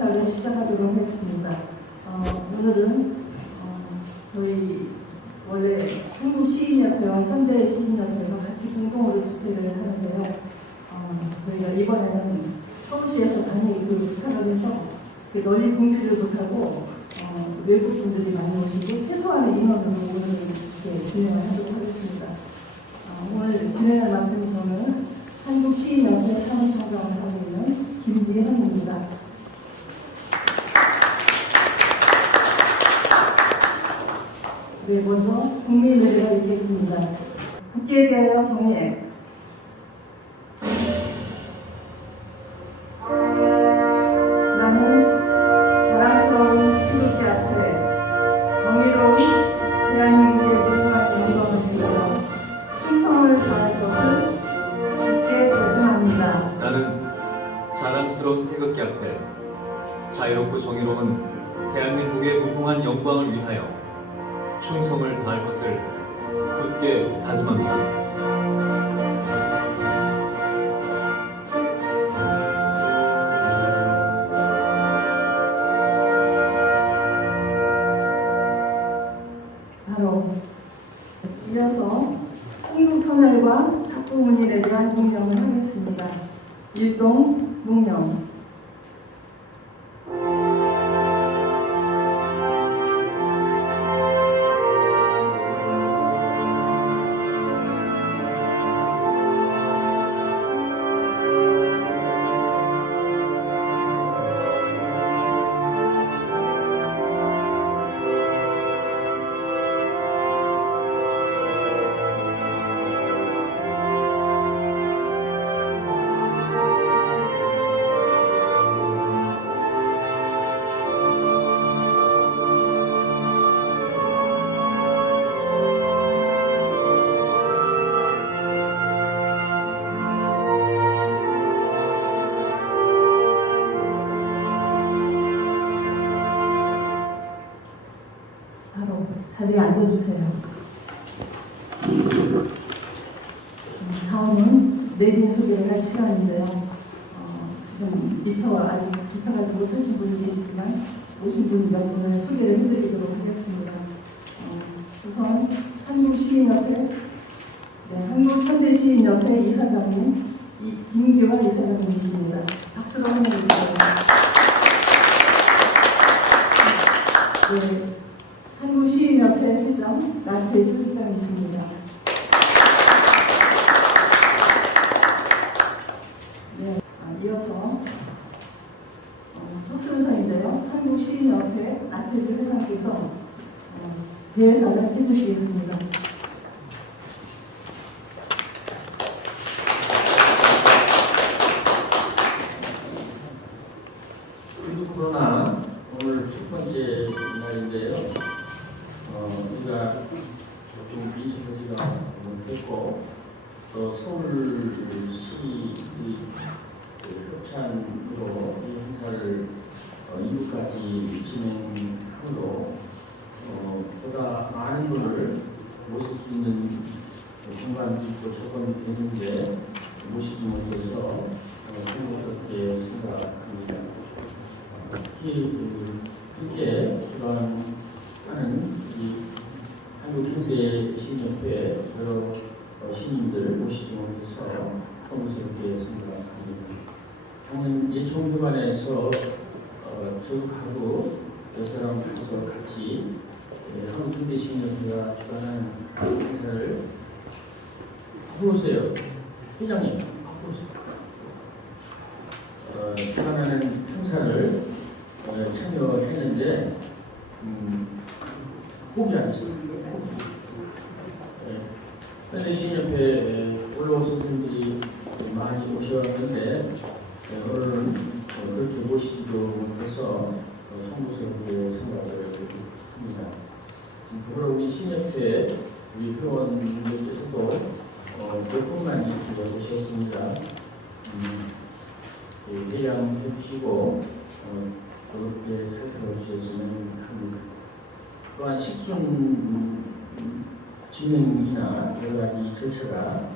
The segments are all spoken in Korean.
행사를 시작하도록 하겠습니다. 오늘은 저희 원래 한국시인협회와 현대시인협회가 같이 공동으로 주최를 하는데요. 저희가 이번에는 서울시에서 당연히 부탁을 해서 널리 공지를 못하고 외국 분들이 많이 오시고 최소한의 인원으로 오늘 이렇게 진행을 하도록 하겠습니다. 오늘 진행할 만큼 저는 한국시인협회 사무총장을 하고 있는 김지현입니다. 네, 먼저 국민의례가 있겠습니다. 국기에 대하여 경례. 나는 자랑스러운 태극기 앞에 정의로운 대한민국의 무궁한 영광을 위하여 충성을 다할 것을 굳게 다짐합니다. 나는 자랑스러운 태극기 앞에 자유롭고 정의로운 대한민국의 무궁한 영광을 위하여 충성을 다할 것을 굳게 다짐합니다. 바로 이어서 한국선열과 작품문일에 대한 공명을 하겠습니다. 일동 묵념. 바로 자리에 앉아주세요. 다음은 내빈 소개를 할 시간인데요. 지금 아직 도착하지 못하신 분이 계시지만 오신 분이 몇 분을 소개를 해드리도록 하겠습니다. 우선 한국시인협회, 한국현대시인협회 이사장님 김규환 이사장님이십니다. 박수로 환영해주세요. 네. 한국시인협회 회장 나태수 회장이십니다. 네, 이어서 첫 순서인데요. 한국시인협회 나태수 회장께서 대회사를 해주시겠습니다. 코로나 오늘 첫 번째 날인데요. 우리가 좀 민첩하지가 못했고 또 서울시 협찬으로 이 행사를 이후까지 진행함으로 보다 많은 것을 모실 수 있는 공간도 있고 조건이 되는데 모시지 못해서 행복스럽게 생각합니다. 특히 그렇게 기반하는 이 한국현대시인협회 여러 시인들 모시지 못해서 성스럽게 생각합니다. 작년 예총휴관에서 저하고 몇 사람 가서 같이 한국현대시인협회가 주관하는 행사를 앞으로 오세요. 회장님 앞으로 오세요. 주관하는 행사를 참여했는데 포기했습니다. 현대시인협회 올라오신 분들이 많이 오셨는데 오늘은 그렇게 모시지도 못해서 송구스럽게 생각을 했습니다. 더불어 우리 시인협회 우리 회원님들께서도 몇 분만이 오셨습니다. 회양해 주시고 그렇게 살펴주셨으면 합니다. 또한 식순 진행이나 여러 가지 절차가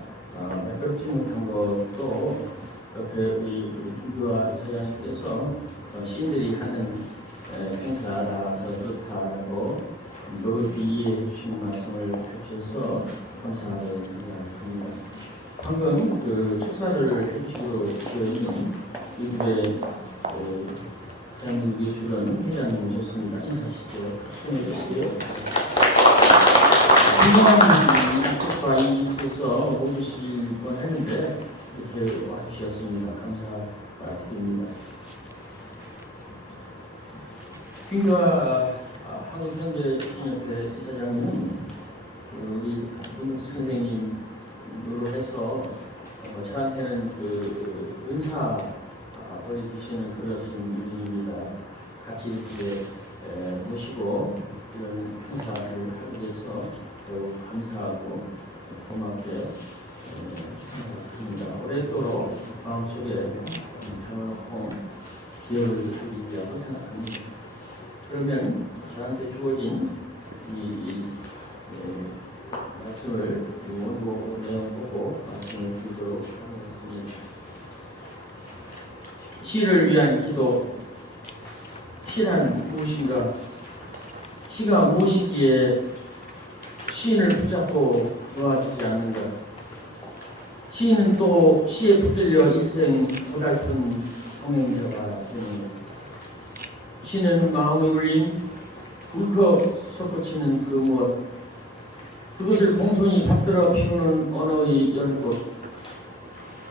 매끄럽지 못한 것도 옆에 우리 김규화 이사장님께서 시인들이 하는 행사 나와서 그렇다고 이해해 주신 말씀을 해주셔서 감사드립니다. 방금 그 축사를 해주시고 있는 미국의 대한민국예술원 회장님 오셨습니다. 인사하시죠. 수고해 주시고요. 훌륭한 축사가 있어서 오주실 뻔했는데 이렇게 와주셨습니다. 감사드립니다. 핑과 한국현대협회 이사장님은 우리 박근우 선생님으로 해서 저한테는 그 은사 보여주시는 그런 분입니다. 같이 이렇게 모시고 이런 행사를 하기 위해서 매우 감사하고 고맙게 생각합니다. 오랫도록 마음속에 담아놓고 기여를 드리려고 생각합니다. 그러면 저한테 주어진 이 말씀을 원고 내용 보고 말씀을 드리도록 하겠습니다. 시를 위한 기도. 시란 무엇인가? 시가 무엇이기에 시인을 붙잡고 도와주지 않는가? 시인은 또 시에 붙들려 일생 고달픈 동행자가 되는 것. 시는 마음의 울림, 울컥 솟구치는 그 무엇, 그것을 공손히 받들어 피우는 언어의 연꽃.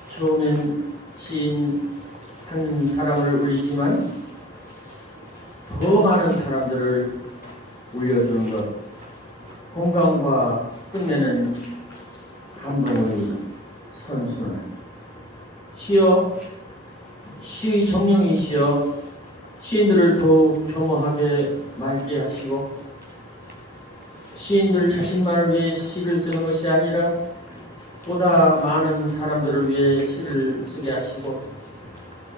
처음엔 시인 한 사람을 울리지만 더 많은 사람들을 울려주는 것. 공감과 끝내는 감동의 선순환. 시여, 시의 정령이시여, 시인들을 더욱 겸허하게 맑게 하시고 시인들 자신만을 위해 시를 쓰는 것이 아니라 보다 많은 사람들을 위해 시를 쓰게 하시고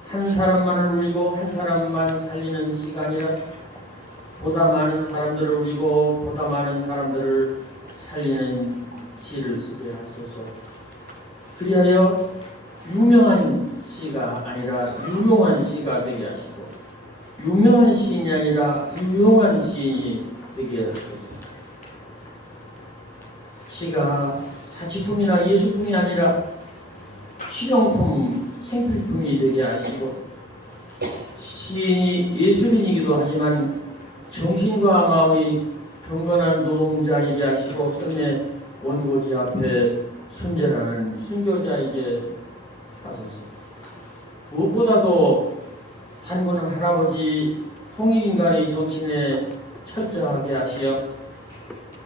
한 사람만을 울리고 한 사람만 살리는 시가 아니라 보다 많은 사람들을 울리고 보다 많은 사람들을 살리는 시를 쓰게 하소서. 그리하여 유명한 시가 아니라 유용한 시가 되게 하시고 유명한 시인이 아니라 유용한 시인이 되게 하소서. 시가 사치품이나 예술품이 아니라 실용품, 생필품이 되게 하시고 시인이 예술인이기도 하지만 정신과 마음이 경건한 노동자이게 하시고 끝내 원고지 앞에 순재라는 순교자에게 하소서. 무엇보다도 단군 할아버지 홍익인간의 정신에 철저하게 하시어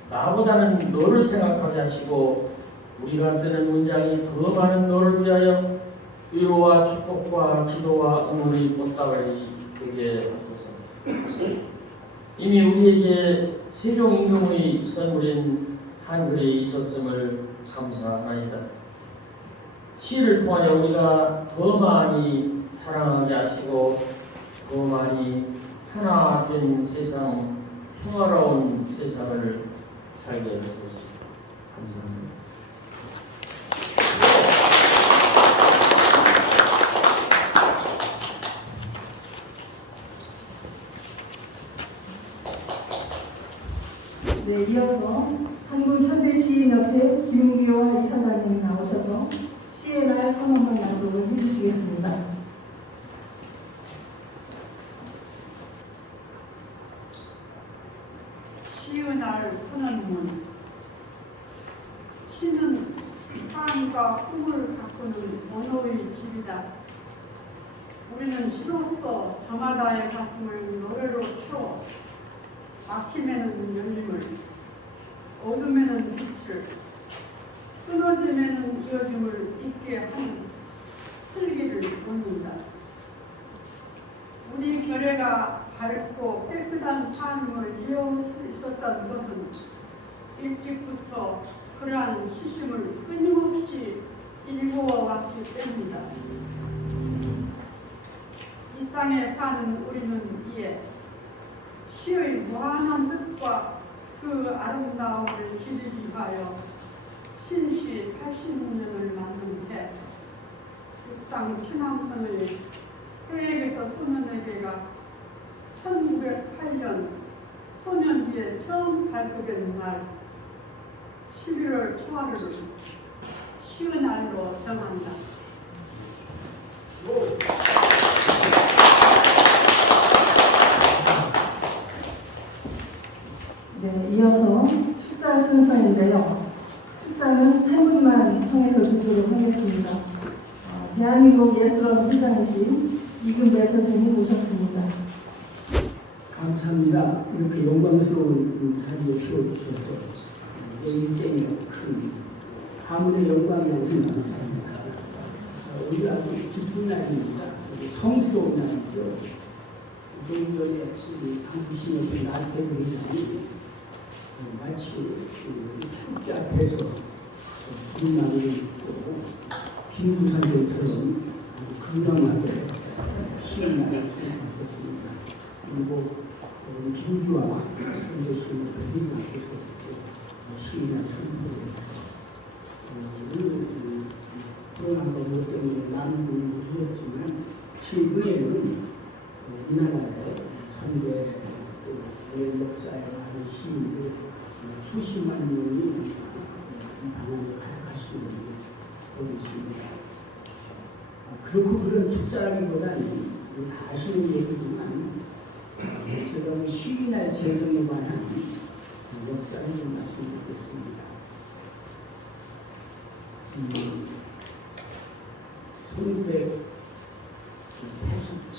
나보다는 너를 생각하게 하시고 우리가 쓰는 문장이 더 많은 너를 위하여 위로와 축복과 기도와 응원의 꽃다발이 되게 하소서. 이미 우리에게 세종 임금의 선물인 한글이 있었음을 감사하나이다. 시를 통하여 우리가 더 많이 사랑하게 하시고 더 많이 하나 된 세상, 평화로운 세상을 살게 하소서. 감사합니다. 네, 이어서 한국현대시인협회 김기화 이사장님이 나오셔서 시의 날 선언문 낭독을 해주시겠습니다. 시의 날 선언문. 시는 삶과 꿈을 가꾸는 언어의 집이다. 우리는 시로써 저마다의 가슴을 노래로 채워 막힘에는 열림을, 어둠에는 빛을, 끊어짐에는 이어짐을 있게 하는 슬기를 얻는다. 우리 결의가 밝고 깨끗한 삶을 이어올 수 있었던 것은 일찍부터 그러한 시심을 끊임없이 일구어왔기 때문이다. 이 땅에 사는 우리는 이에 시의 무한한 뜻과 그 아름다움을 기리기 위하여 신시 80년을 맞는 해 이 땅 취남선을 해외에서 소년에게가 1908년 소년지에 처음 발표된 날 11월 초하루를 쉬은 날로 정한다. 네, 이어서 축사 순서인데요. 축사는 한 분만 청해서 듣도록 하겠습니다. 대한민국 예술원 회장이신 이근배 선생님 모셨습니다. 감사합니다. 이렇게 영광스러운 자리에 세워주셔서 내 인생의 큰 가문의 영광이 아주 많습니다. 오늘 아주 기쁜 날입니다. 성스러운 날이죠. 조금 전에 당부신의 나태주 회장이 마치 태극기 앞에서 불만을 입고 김부선생처럼 건강하게 시간 날을 보내주셨습니다. 그리고 김주와 선조씨는 그들이 앞에서 시인한 선포에서 코로나 법무 때문에 많은 분이 흘렸지만 최근에는 이 나라의 선배 또 역사에 많은 시인들 수십만 명이 방언을 가득하시는 보고 있습니다. 그렇고 그런 축사라기보다는 다 아시는 얘기지만 제가 시인할 재정에 관한 역사를 좀 말씀드리겠습니다.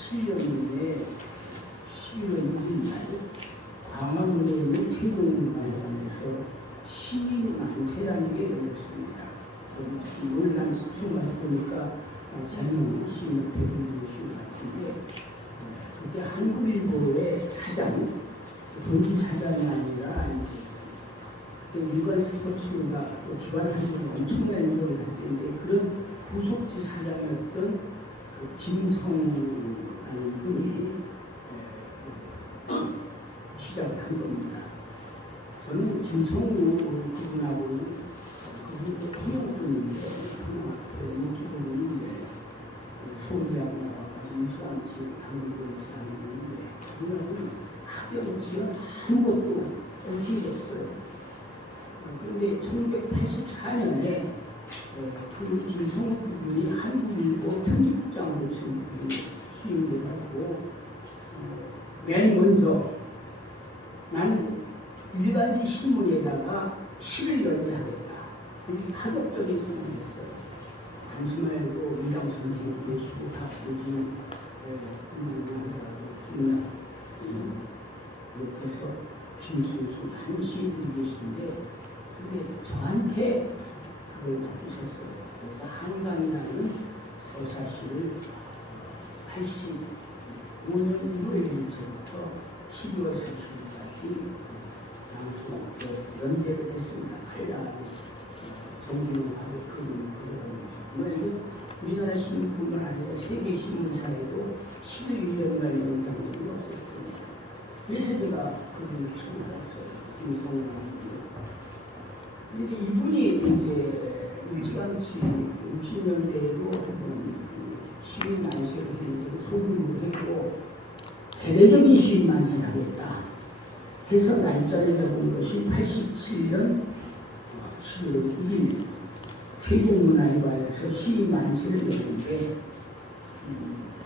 1987년에 12월 6일 날 광화문에 있는 세종문화회관에서 시인 만세라는 게 열렸습니다. 논란 중간에 보니까 젊은 시인 배우신 것 같은데 그게 한국일보의 사장, 본지 사장이 아니라 일반 스포츠가 주관하는 엄청난 일을 할 텐데 그런 부속지 사장이었던 김성라는 분이 시작을 한 겁니다. 저는 김성우 그분하고 그분도 통역분인데 통역분인데 소리하고 인수함치 당근도에서 하는데 그분은 합병지가 아무것도 없었어요. 그런데 1984년에 그 김성우 그분이 한국일보 편집국장으로 지금 수임돼가지고 맨 먼저 나는 일간지 신문에다가 시를 연재하겠다. 이렇게 파격적인 선언을 했어요. 당시 말고 이장 선생님 계시고 다 요즘 이렇게 해서 김수수 한 시인들이 계신데 근데 저한테 그걸 맡기셨어요. 그래서 한강이라는 서사시를 85년 1월 1일부터 12월 30일까지 연재를 했습니다. 정부하고 큰 들어가면서 우리나라 신문뿐만 아니라 세계 신문사에도 11년 만에 연장한 적이 없었을 겁니다. 그래서 제가 그분을 처음 알았어요. 김성우. 근데 이분이 이제 일찌감치 60년대에도 시인 만세를 했는데 소문을 했고 대대적인 시인 만세를 하겠다 해서 날짜를 잡은 것이 87년 10월 1일 세종문화회관에서 시인 만세를 했는데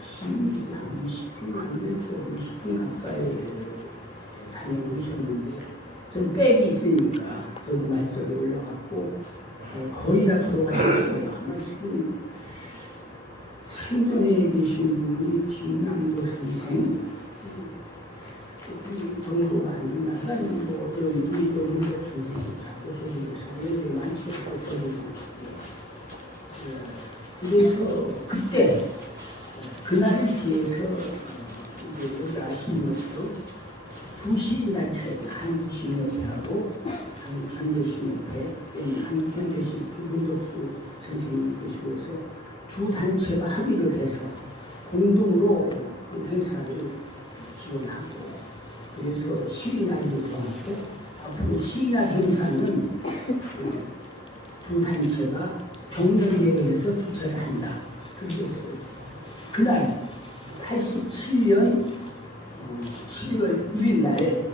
시인들이 한 20분 안 되고 20분 가까이 다녀오셨는데 좀 백이 있으니까 저도 말씀에 올라갔고 거의 다 돌아가셨어요. 아마 지금 생전에 계신 분이 김남도 선생 정도가 아니면 다른 뭐 어떤 이종훈 선생님 작곡에서 많이 쓰셨다고 그래서 그때 그날에 비해서 우리 아시는 것처럼 두 시인을 차야지 한 시인하고 한교신협회, 한교신 문덕수 선생님 계시고 해서 두 단체가 합의를 해서 공동으로 그 행사를 지원하고 그래서 시인날도 정하고 앞으로 시인날 행사는 두 단체가 경연대회에서 주최를 한다. 그렇게 했어요. 그날 2007년 12월 1일 날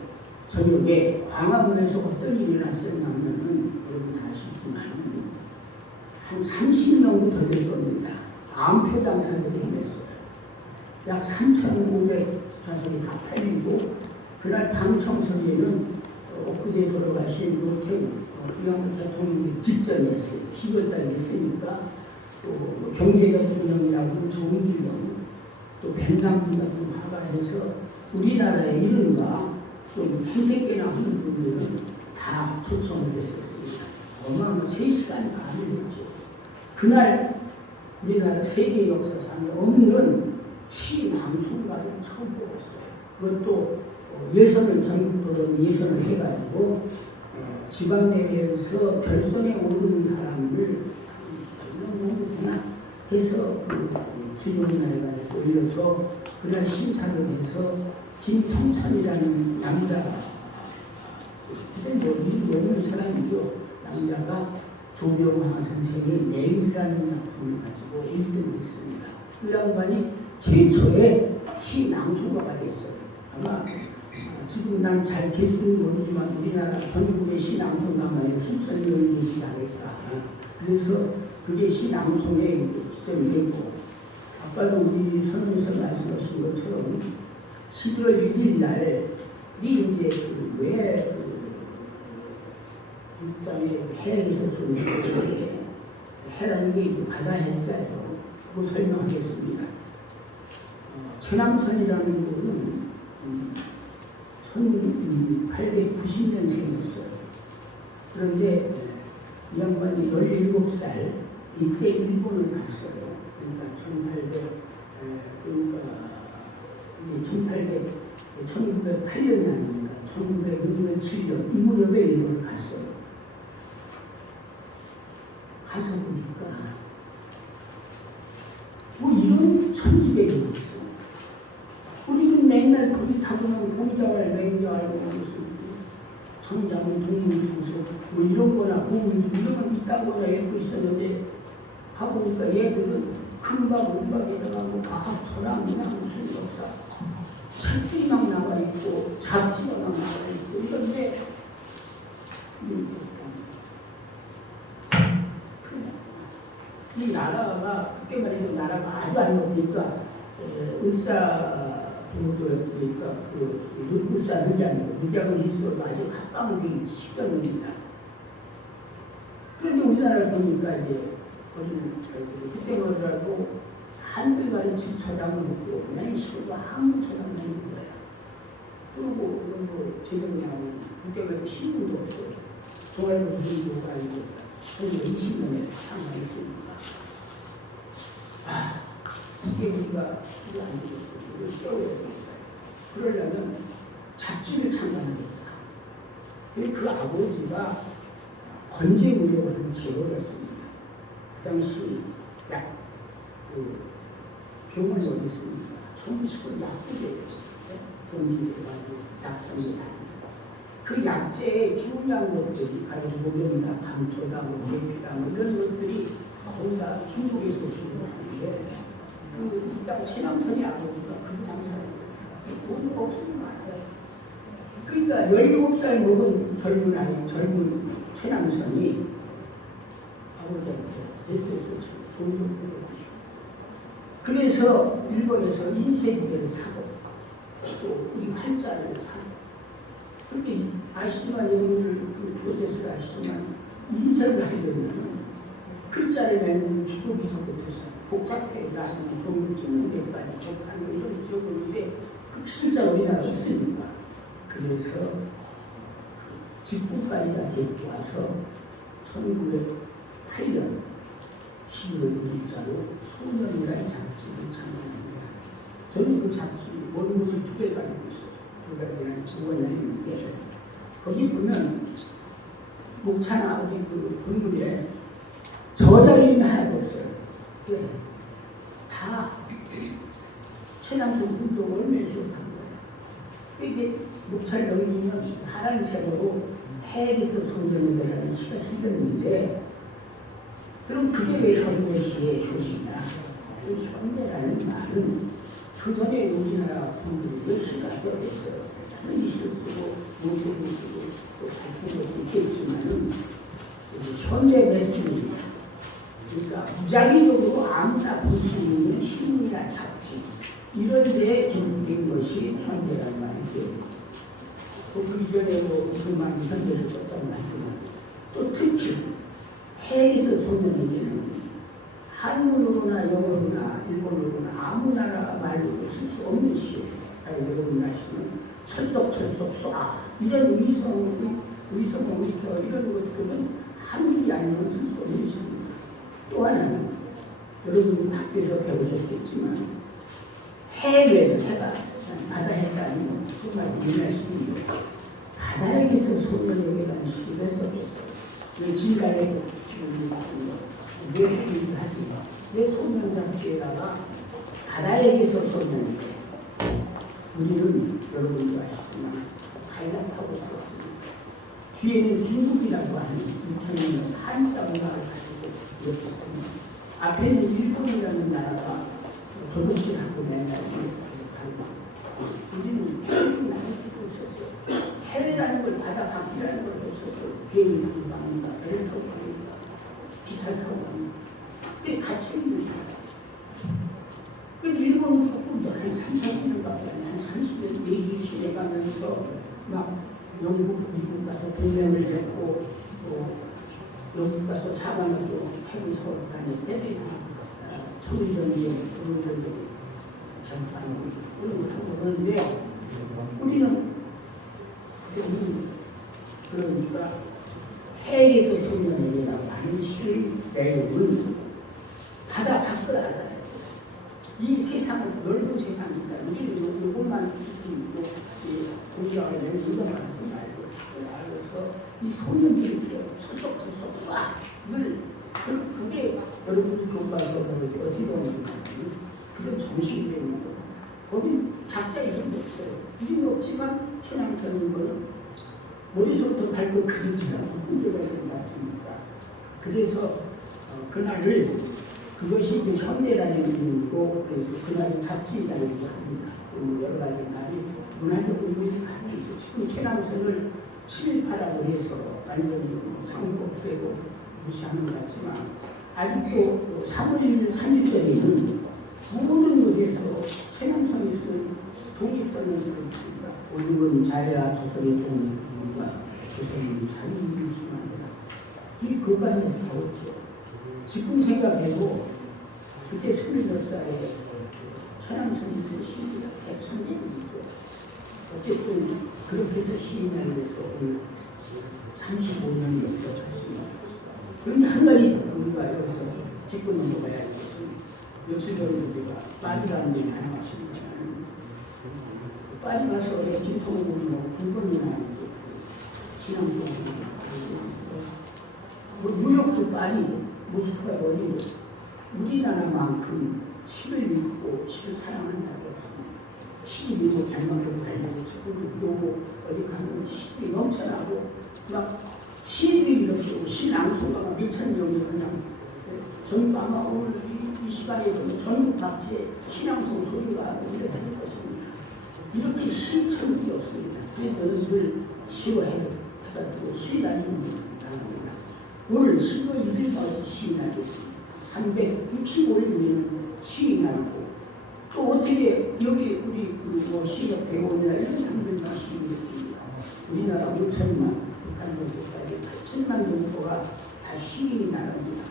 저녁에 광화문에서 어떤 일이 일어났었냐면은 여러분 다 아시지만 한 30명부터 될 겁니다. 암표 장사들이 임했어요. 약 3,500좌석이 다 팔리고 그날 방청석에는 엊그제 돌아가신 노태우 이명박 대통령이 직전이었어요. 10월달에 했으니까 또 경제 대통령이라고 정주영 또 백남기 같은 화가해서 우리나라의 이른바 좀 희생계나 하는 분들은 다 초청을 했었습니다. 어마어마한 3시간 반을 했죠. 그날 우리나라 세계 역사상에 없는 시낭송가를 처음 뽑았어요. 그것도 예선을 전국도로 예선을 해가지고 지방대회에서 결선에 오르는 사람을 하나 해서 주요날에 올려서 그날 심사를 해서 김성천이라는 남자가 근데 모르는 사람이죠. 남자가 조병화 선생의 내일이라는 작품을 가지고 1등을 했습니다. 그 양반이 최초의 시낭송가가 됐어요. 아마 지금 난 잘 계수는 모르지만 우리나라 전국의 시낭송가만이 수천 명이 계시지 않을까. 그래서 그게 시낭송의 기점이 됐고 아까도 우리 선생님께서 말씀하신 것처럼 11월 6일 날이 이제 왜 북방의 해에서 쏘는 해라는 게 바다 해자예요. 그거 설명하겠습니다. 최남선이라는 분은 1890년생이었어요. 그런데 이 양반이 17살 이때 일본을 갔어요. 그러니까 1908년이 아닙니까? 1906년 7년 이 무렵에 일본을 갔어요. 가서 보니까 뭐 이런 천지배경이 있어. 우리는 맨날 거기 타고는 공자왈 맹자왈 무슨 정장은 동문소속 뭐 이런 거나 보면 이런 있다고나 읽고 있었는데 가보니까 얘들은 금박 은박에다가 뭐 과학 철학 무슨 역사 책들이 막 나와 있고 잡지가 막 나와 있고 이런데 이 나라가 그때 말해도 나라가 아주 안 높으니까 을사부도였으니까 그 을사 늑약을 있어도 아주 가까운 시점입니다. 그런데 우리나라를 보니까 이제 그때 뭐라고 한글말이 집처장을 먹고 그냥 시골과 한국 처장을 하는 거야. 그리고 뭐 지금 나오는 그때만 신문도 없어요. 조알도 신문도가 아니고 20년에 상관했으니까. 이게 우리가 이거 안 되겠어. 이걸 세워야 되겠다. 그러려면 잡지를 창간하겠다. 그 아버지가 건재무역을 제거했습니다. 그 당시 병을 넣었습니다. 손수건 약국에 건재해가지고 약정이 그 약재의 중요한 것들이 가령 목욕이나 감초다, 대피다 이런 것들이 거의 다 중국에서 수입하는데 일단 최남선의 아버지가 그 장사를 모두 목숨이 많아요. 그러니까 17살 먹은 젊은 최남선이 아버지한테 SOS 돈을 물어보시고 그래서 일본에서 인쇄기계를 사고 또 이 활자를 사고 그렇게 아시지만 여러분들 그 프로세스를 아시지만 인쇄를 하려면 글자를 내는 기록이서부터 복잡해 나중에 종을 찍는 데까지 접하는 이런 기록인데 그 기술자 우리나라 없으니까 그래서 직분까지가 데리고 와서 1908년 12월 2일자로 소년이라는 잡지를 창간합니다. 저는 그 잡지 원문을 2개 가지고 있어요. 2가지는 2권을 거기 보면 목차나 어디 그 본문에 저자인 하나도 없어요. 왜? 다 최남선 훈독을 매수한 거예요. 이게 목차를 넘기면 파란색으로 해리스 소년이라는 시가 실렸는데 그럼 그게 왜 현대시의 표시냐? 이 현대라는 말은 그 전에 우리나라 분들이 시가 써있어요. 많이 시를 쓰고 모세도 쓰고 또 밝힌 것도 있겠지만은 현대 매스미디어 그러니까 무작위적으로 아무나 볼 수 있는 신문이나 잡지 이런 데에 기록된 것이 현대란 말이죠. 그 이전에 뭐 이승만 현대에서 썼다고 하지만 또 특히 해외에서 소년에게는 한국어나 영어로나 일본어로나 아무 나라 말로 쓸 수 없는 시예요. 여러분 아시는 철썩철썩 쏴 이런 의성어 이런 것들은 한국이 아니면 쓸 수 없는 시입니다. 또 하나는 여러분 학교에서 배우셨겠지만 해외에서 해가 바다 해가 아니면 정말 유명한 시입니다. 바다에게서 소년에게 가는 시를 왜 썼겠어요? 왜 진간에 왜 소리를 하지? 왜 소년잡기에다가 바다에게서 소년에게 우리는 여러분도 아시지만 갈라파고 썼습니다. 뒤에는 중국이라고 하는 이태원은 한자 문화를 가지고 이렇게 씁니다. 앞에는 일본이라는 나라가 도덕실하고 맨날 우리는 해외를 가지고 있었어요. 해외라는 걸 바다 밖이라는 걸 없었어요. 비행기 타고 갑니다. 배를 타고 갑니다. 기차를 타고 갑니다. 그게 같이 있는 거예요. 그 일본은 조금 더 한 30년밖에 안 한 30년 얘기시대 가면서 막 영국, 미국 가서 동맹을 맺고 또 영국 가서 사관으로 해군 사업 다닐 때 초리전쟁, 조리전쟁 잠깐 그런 걸 하고 그러는데 우리는 그러니까 해에서 소년에게라고 하는 시 내용은 바다 밖을 알아요. 이 세상은 넓은 세상이다. 우리는 이것만 공부하게 되면 이것만 하지 말고 알아서 이 소년들이 철썩철썩 쏴 그게 여러분이 교과서 어디 보면 그런 정신이 되는 거예요. 거기 작자 이름도 없어요. 이름이 없지만 천양선인 거는 머리서부터 발끝 그릇이라고 문제가 있는 자체입니다. 그래서 그날을 그것이 현대라는 의미이고 그래서 그날이 잡지라는 걸 합니다. 여러 가지 날이 문화적 의미가 갖고 있어요. 지금 천양선을 7.18라고 해서 완전히 상도 없애고 무시하는 것 같지만 아직도 3월 3일절에는 모든 곳에서 천양선에서 독립선언서를 있습니다. 오늘은 자유와 조선의 독립과 조선의 자유를 유지합니다. 이 교과서에서 나오죠. 지금 생각해도 그때 26살에 천양선에서 시위가 대천재이죠. 어쨌든 그렇게 해서 시인하게 돼서 오늘 35년이 역사했습니다. 그런데 한 가지 우리가 여기서 짚고 넘어가야 할 것은 며칠 전에 우리가 파리라는 데 다녀왔습니다. 파리 가서 김성훈으로 불법이나 신앙도 뉴욕도 파리 모스크바 어디 우리나라만큼 시를 믿고 시를 사랑한다고 했습니다. 시 믿고 잘만큼 달리고 지금도 어디 가면 시들이 넘쳐나고 막 시들이 이렇게 시 낭송가가 몇천 명이 그냥 전부 아마 오늘 이 시간에 전국 각지에 시낭송 소리가 들릴 것입니다. 이렇게 시천국이 없습니다. 그래서 저는 늘 시와해가지고 시날이 나갑니다. 오늘 10월 1일까지 시날이었습니다. 365일이면 시날이고 또 어떻게 여기 우리 뭐 시력 배우이나 이런 사람들만 시인했습니다. 우리나라 5천만, 북한 정도까지 8천만 정도가 다 시인이 나갑니다.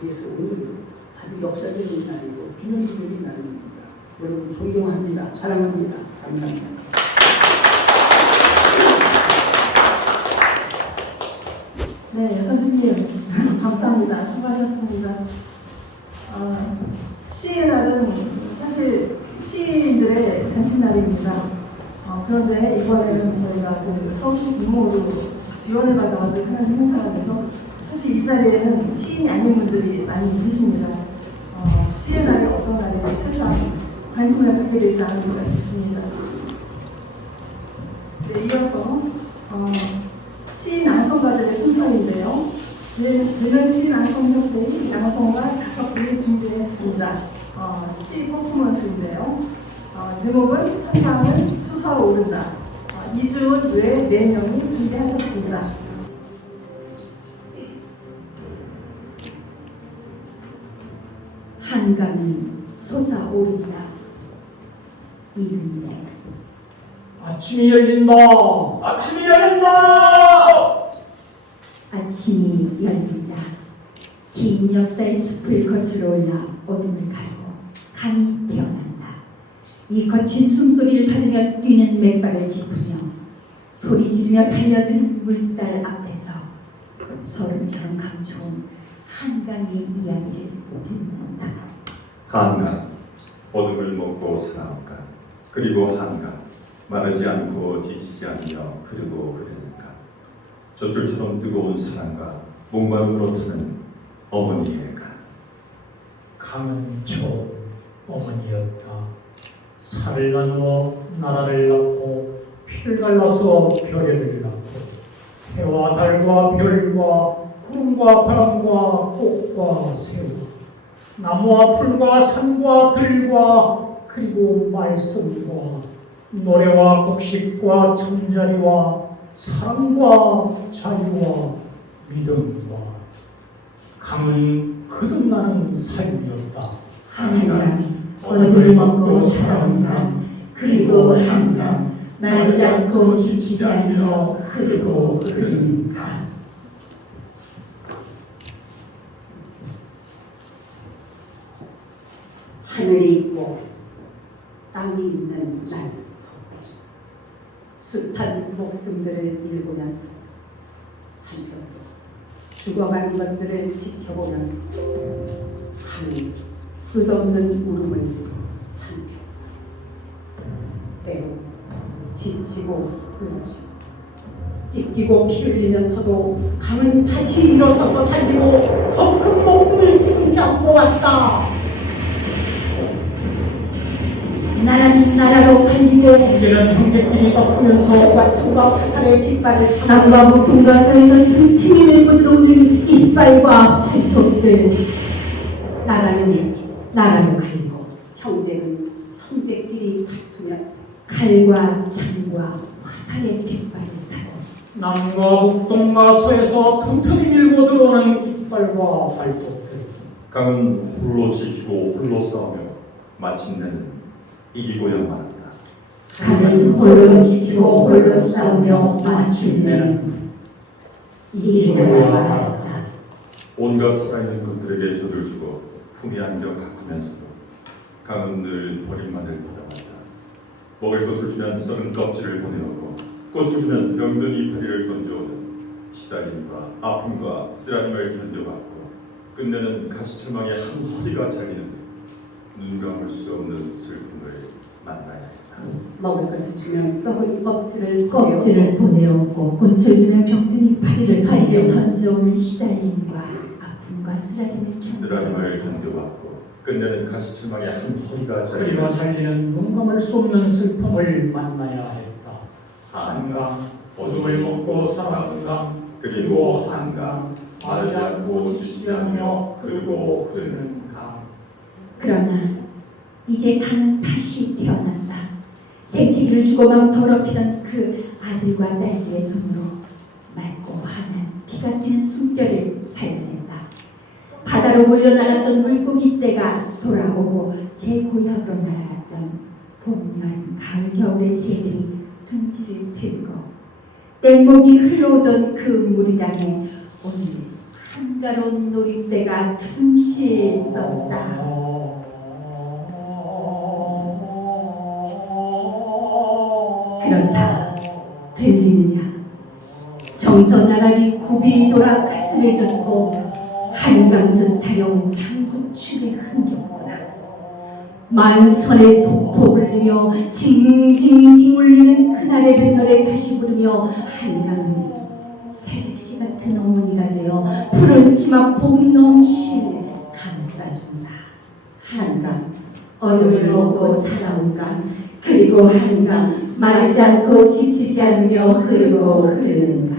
그래서 오늘 아주 역사적인 날이고 기념적인 날입니다. 여러분 존경합니다. 사랑합니다. 감사합니다. 네, 선생님 감사합니다. 수고하셨습니다. 시의 날은 사실 시인들의 잔칫날입니다. 그런데 이번에는 저희가 그 서울시 부모로 지원을 받아와서 하는 행사가 돼서 사실 이 자리에는 시인이 아닌 분들이 많이 계십니다. 시의 날이 어떤 날인지 세상 관심을 갖게 되지 않을까 싶습니다. 네, 이어서 시인 낭송가들의 순서인데요. 저희는 시인 낭송협회 양성가 5분이 준비했습니다. 시 퍼포먼스인데요. 제목은 한강은 솟아오른다. 이주은 외 4명이 준비하셨습니다. 한강은 솟아오른다. 이은배. 아침이 열린다. 아침이 열린다. 아침이 열린다. 긴 역사의 숲을 거슬러 올라 어둠을 가르고 강이 태어난다. 이 거친 숨소리를 받으며 뛰는 맨발을 짚으며 소리 지르며 달려드는 물살 앞에서 소름처럼 감춰온 한강의 이야기를 듣는다. 한강, 어둠을 먹고 살아온가. 그리고 한강, 마르지 않고 지치지 않으며 흐르고 흐르는가. 젖줄처럼 뜨거운 사랑과 목마름으로 타는 어머니의 강. 강은 처음 어머니였다. 살을 나누어 나라를 낳고 피를 갈라서 결의를 낳고 해와 달과 별과 구름과 바람과 꽃과 새우, 나무와 풀과 산과 들과 그리고 말씀과 노래와 곡식과 잠자리와 사랑과 자유와 믿음과 강은 거듭나는 삶이었다. 한강 어둠을 먹고 살아온다. 그리고 한강 마르지 않고 지치지 않으며 흐르고 흐르는 강. 하늘이 있고 땅이 있는 날, 숱한 목숨들을 잃고나서 한편으로 죽어간 것들을 지켜보면서 하늘 끝없는 울음을 삼켜 때로 지치고 쓰러지고 찢기고 피 흘리면서도 강은 다시 일어서서 달리고 더 큰 목숨을 뒤흔잡고 왔다. 나라는 나라로 갈리고 형제는 형제끼리 다투면서 와청과 화살의 빗발을 남과 북동과 사이에서 틈틈이 밀고 들어오는 이빨과 발톱들. 나라는 나라로 갈리고 형제는 형제끼리 다투면서 칼과 창과 화살의 깃발을 사고 남과 북동과 서에서 틈틈이 밀고 들어오는 이빨과 발톱들. 강은 홀로 지키고 홀로 싸우며 마침내는 이기고야만 한다. 강은 홀로 지키고 홀로 싸우며 마침내는 이기고야만 한다. 온갖 살아있는 것들에게 젖을 주고 품에 안겨 가꾸면서도 강은 늘 버림만을 바라봤다. 먹을 것을 주면 썩은 껍질을 보내오고 꽃을 주면 병든 이파리를 던져오는 시달림과 아픔과 쓰라림을 견뎌봤고 끝내는 가시철망에 한 허리가 잘리는 눈 감을 수 없는 슬픔을 만나야 했다. 먹을 것을 주면 썩은 껍질을 보내었고 꽃을 주면 병든 이파리를 던져오는 시달림과 아픔과 쓰라림을 견뎌봤고 끝내는 가시철망에 한 허리가 그리고 잘리는 눈 감을 수 없는 슬픔을 만나야 했다. 한강, 어둠을 먹고 살아온 강, 그리고 한강, 마르지 않고 지치지 않으며 흐르고 흐르는 강. 그러나 이제 강은 다시 태어난다. 생채기를 주고받고 더럽히던 그 아들과 딸들의 손으로 맑고 환한 피가 튀는 숨결을 살려낸다. 바다로 몰려나갔던 물고기 떼가 돌아오고 제 고향으로 날아갔던 봄, 여름, 가을, 겨울의 새들이 둥지를 들고 땡목이 흘러오던 그 물이랑에 오늘 한가로운 놀이배가 두둥실 떴다. 그렇다. 들리느냐? 정서 나란히 굽이 돌아 가슴에 젖고 한강선 타령 장구춤에 흥겹구나. 만선의 독포 울리며 징징징 울리는 그날의 뱃노래 다시 부르며 한강은 새색시 같은 어머니가 되어 푸른 치마 봄 넘실 감싸준다. 한강 어둠을 먹고 살아온 강, 그리고 한강 마르지 않고 지치지 않으며 흐르고 흐르는 강.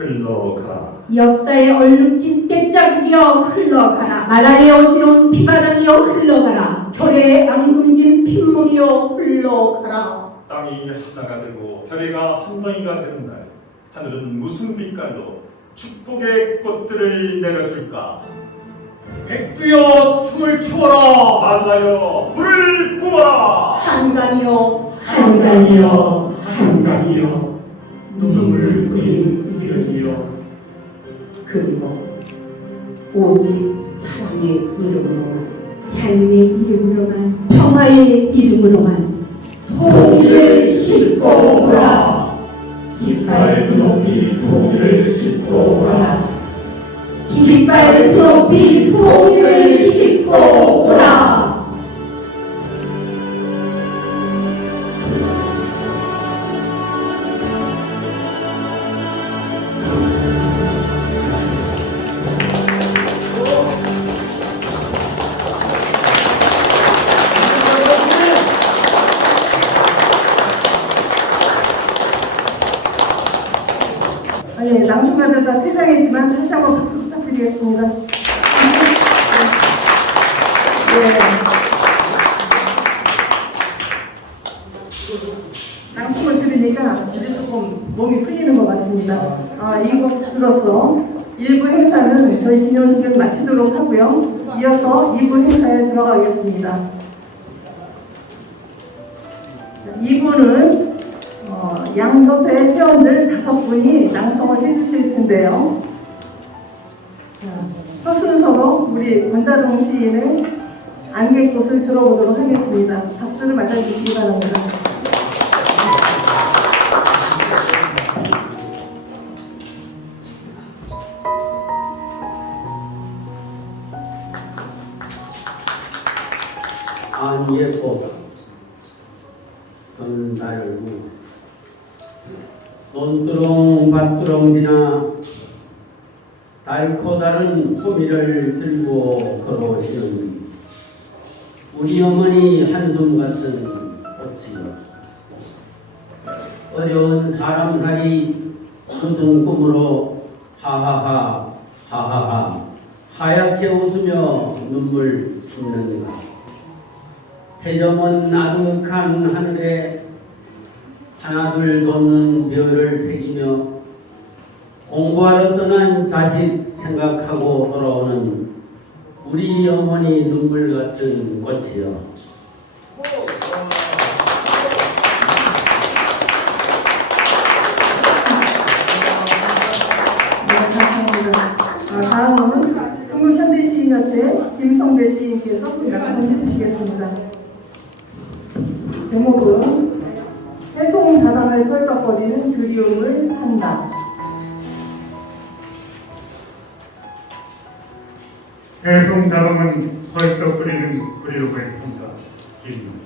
흘러가라. 역사의 얼룩진 떼자국이여 흘러가라. 나라의 어지러운 피바람이여 흘러가라. 혈의 앙금진 핏물이여 흘러가라. 땅이 하나가 되고 별이가 한 덩이가 되는 날 하늘은 무슨 빛깔로 축복의 꽃들을 내려줄까? 백두여 춤을 추어라. 한나여 불을 뿜어라. 한강이여 한강이여 한강이여 눈물 그린 이견이여. 그리고 오직 사랑의 이름으로만 자연의 이름으로만 평화의 이름으로만 통일을 싣고 오라. 깃발 드높이 통일을 싣고 오라. 깃발 드높이 통일을 싣고 오라. 네, 낭송가들 다 퇴장했지만 다시 한번 박수 부탁드리겠습니다. 네. 낭송을 들으니까 이제 조금 몸이 풀리는 것 같습니다. 이것으로서 1부 행사는 저희 기념식을 마치도록 하고요. 이어서 2부 행사에 들어가겠습니다. 2부는 양협회 회원들 5분이 낭송을 해주실 텐데요. 첫 순서로 우리 권다동 시인의 안개꽃을 들어보도록 하겠습니다. 박수를 맞아주시기 바랍니다. 안개의 꽃 저는 달고 논두렁 밭두렁 지나 달코 다른 호미를 들고 걸어오시는 우리 어머니 한숨 같은 꽃이요. 어려운 사람살이 무슨 꿈으로 하하하 하하하 하얗게 웃으며 눈물 쏟는가. 해저먼 아득한 하늘에 하나둘 돋는 별을 새기며 공부하러 떠난 자식 생각하고 돌아오는 우리 어머니 눈물 같은 꽃이요. 네, 감사합니다. 다음은 한국현대시인협회 김성배 시인께서 낭송해 주시겠습니다. 제목은 해송 다방을 펄떡거리는 그리움을 한다. 해송 다방은 펄떡거리는 그리움을 한다. 김성배.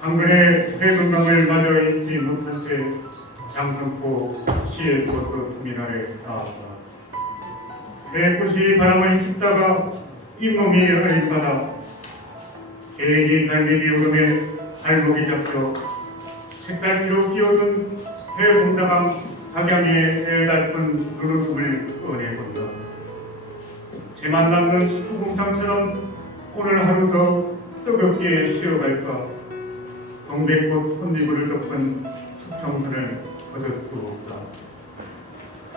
한글의 해송강을 마저 잊지 못한 채 장성포 시의 꽃으로 투민 아래 나왔다. 새 꽃이 바람을 씹다가 잇몸이 어린바다 개인이 달리기 오름에 발목이 잡혀 책갈피로 끼어든 해송다방 각양의 애달픈 눈웃음을 꺼내본다. 제만 남는 식구공탕처럼 오늘 하루 더 뜨겁게 쉬어갈까. 동백꽃 혼미구를 덮은 숙청선을 거둘 수 없다.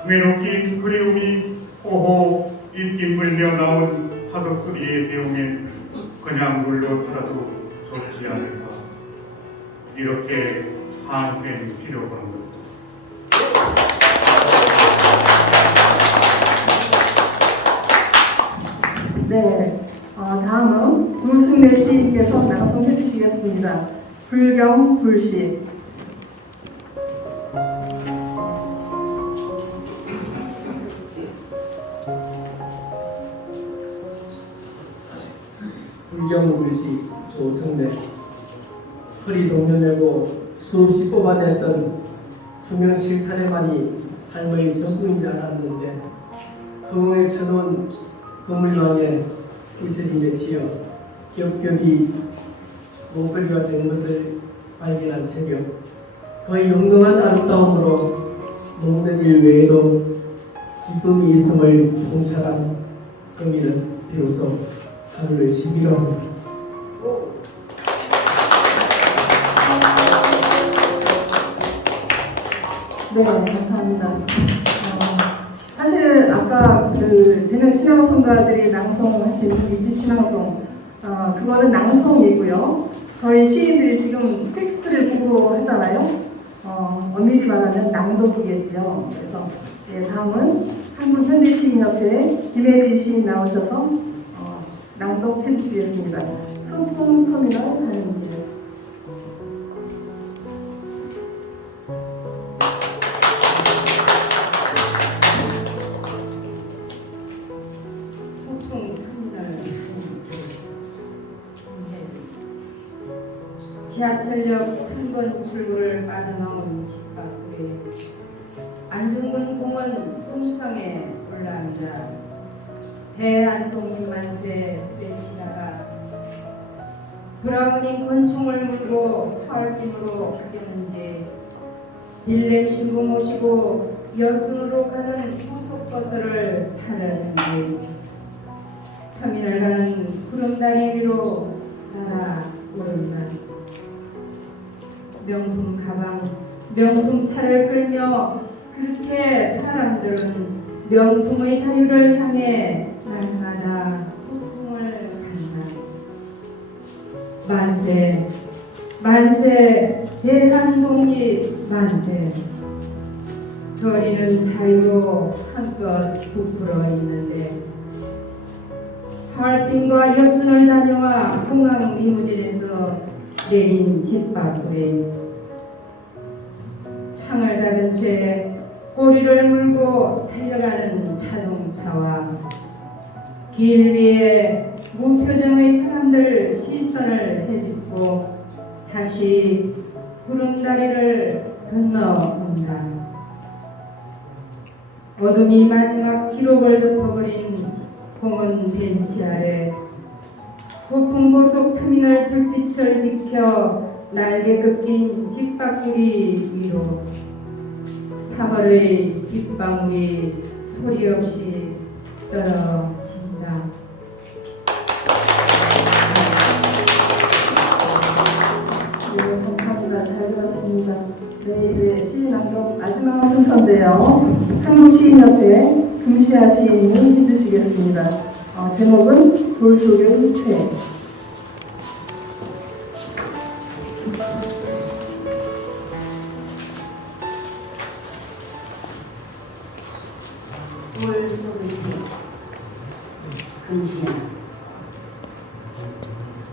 품에 놓긴 그리움이 오호 입김 물려 나온 파도 소리의 배움에 그냥 물로 살아도 좋지 않을까. 이렇게 한샘 필요한 것. 네, 다음은 우승래 시인께서 낭송해 주시겠습니다. 불경 불시. 불경불시 조승래. 허리 동면내고 수없이 뽑아냈던 투명 실타래만이 삶의 전부인 줄 알았는데 허공에 쳐놓은 허물망에 이슬이 맺히어 겹겹이 목걸이가 된 것을 발견한 새벽, 그 영롱한 아름다움으로 먹는 일 외에도 기쁨이 있음을 통찰한 의미는 비로소 하늘을 11호 네, 감사합니다. 사실 아까 그 제명 신앙송가들이 낭송하신 이지 신앙송, 그거는 낭송이고요. 저희 시인들이 지금 텍스트를 보고 했잖아요. 엄밀히 말하면 낭독이겠죠. 그래서 다음은 한국현대시인협회 김혜빈 시인 나오셔서 낭독해 주시겠습니다. 소풍 터미널 가는 길. 지하철역 3번 출구를 빠져나온 집밖에 안중근 공원 풍성에 올라앉아 대한 독립만세 외치다가 브라운이 권총을 물고 하얼빈으로 가려는지 빌렘 신부 모시고 여순으로 가는 고속버스를 타려는지 터미널 가는 구름다리 위로 날아오른다. 명품 가방, 명품 차를 끌며 그렇게 사람들은 명품의 자유를 향해 날마다 소풍을 간다. 만세, 만세, 대한독립 만세. 저리는 자유로 한껏 부풀어 있는데 하얼빈과 여순을 다녀와 공항 리무진에서 내린 집밥꿀에 창을 닫은 채 꼬리를 물고 달려가는 자동차와 길 위에 무표정의 사람들 시선을 헤집고 다시 구름다리를 건너온다. 어둠이 마지막 기록을 덮어버린 공원 벤치 아래 소풍 고속 터미널 불빛을 비켜 날개 꺾인 집밥구리 위로 3월의 빗방울이 소리 없이 떨어진다. 네, 감사합니다. 잘 들었습니다. 네, 이제 시인 낭독 마지막 순서인데요. 한국시인협회 금시아 시인이 해주시겠습니다. 제목은 돌 속의 새. 돌 속의 새. 금시아.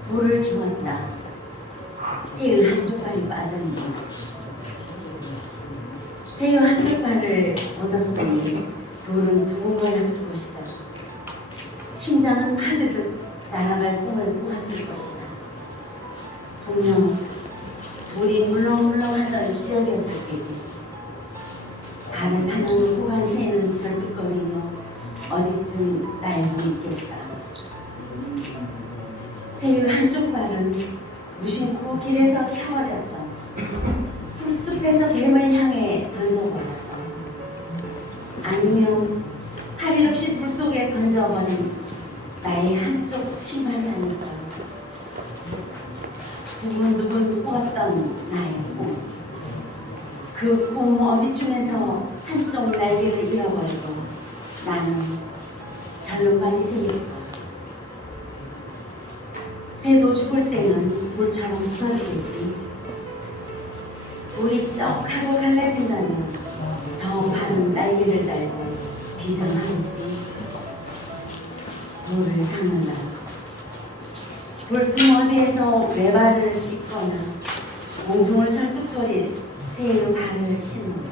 돌을 주었다. 새의 한쪽 발이 빠졌네. 새의 한쪽 발을 얻었으니 돌은 두근거렸을 것이다. 심장은 파르듯 날아갈 꿈을 꾸었을 것이다. 분명 돌이 물렁물렁하던 시절이었을 테지. 발을 담아놓고 간 새는 절뚝거리며 어디쯤 날고 있겠다. 새의 한쪽 발은 무심코 길에서 차버렸다. 풀숲에서 뱀을 향해 던져버렸다. 아니면 할 일 없이 물속에 던져버린 나의 한쪽 신발이 아닐까. 두근두근 꾸었던 나의 꿈. 그 꿈 어디쯤에서 한쪽 날개를 잃어버리고 나는 절름발이 새일까. 새도 죽을 때는 돌처럼 부서지겠지. 돌이 쩍하고 갈라진다면 저 발은 날개를 달고 비상하겠지. 돌을 닦는다. 돌틈 어디에서 외발을 씻거나 공중을 절뚝거릴 새의 발을 신는다.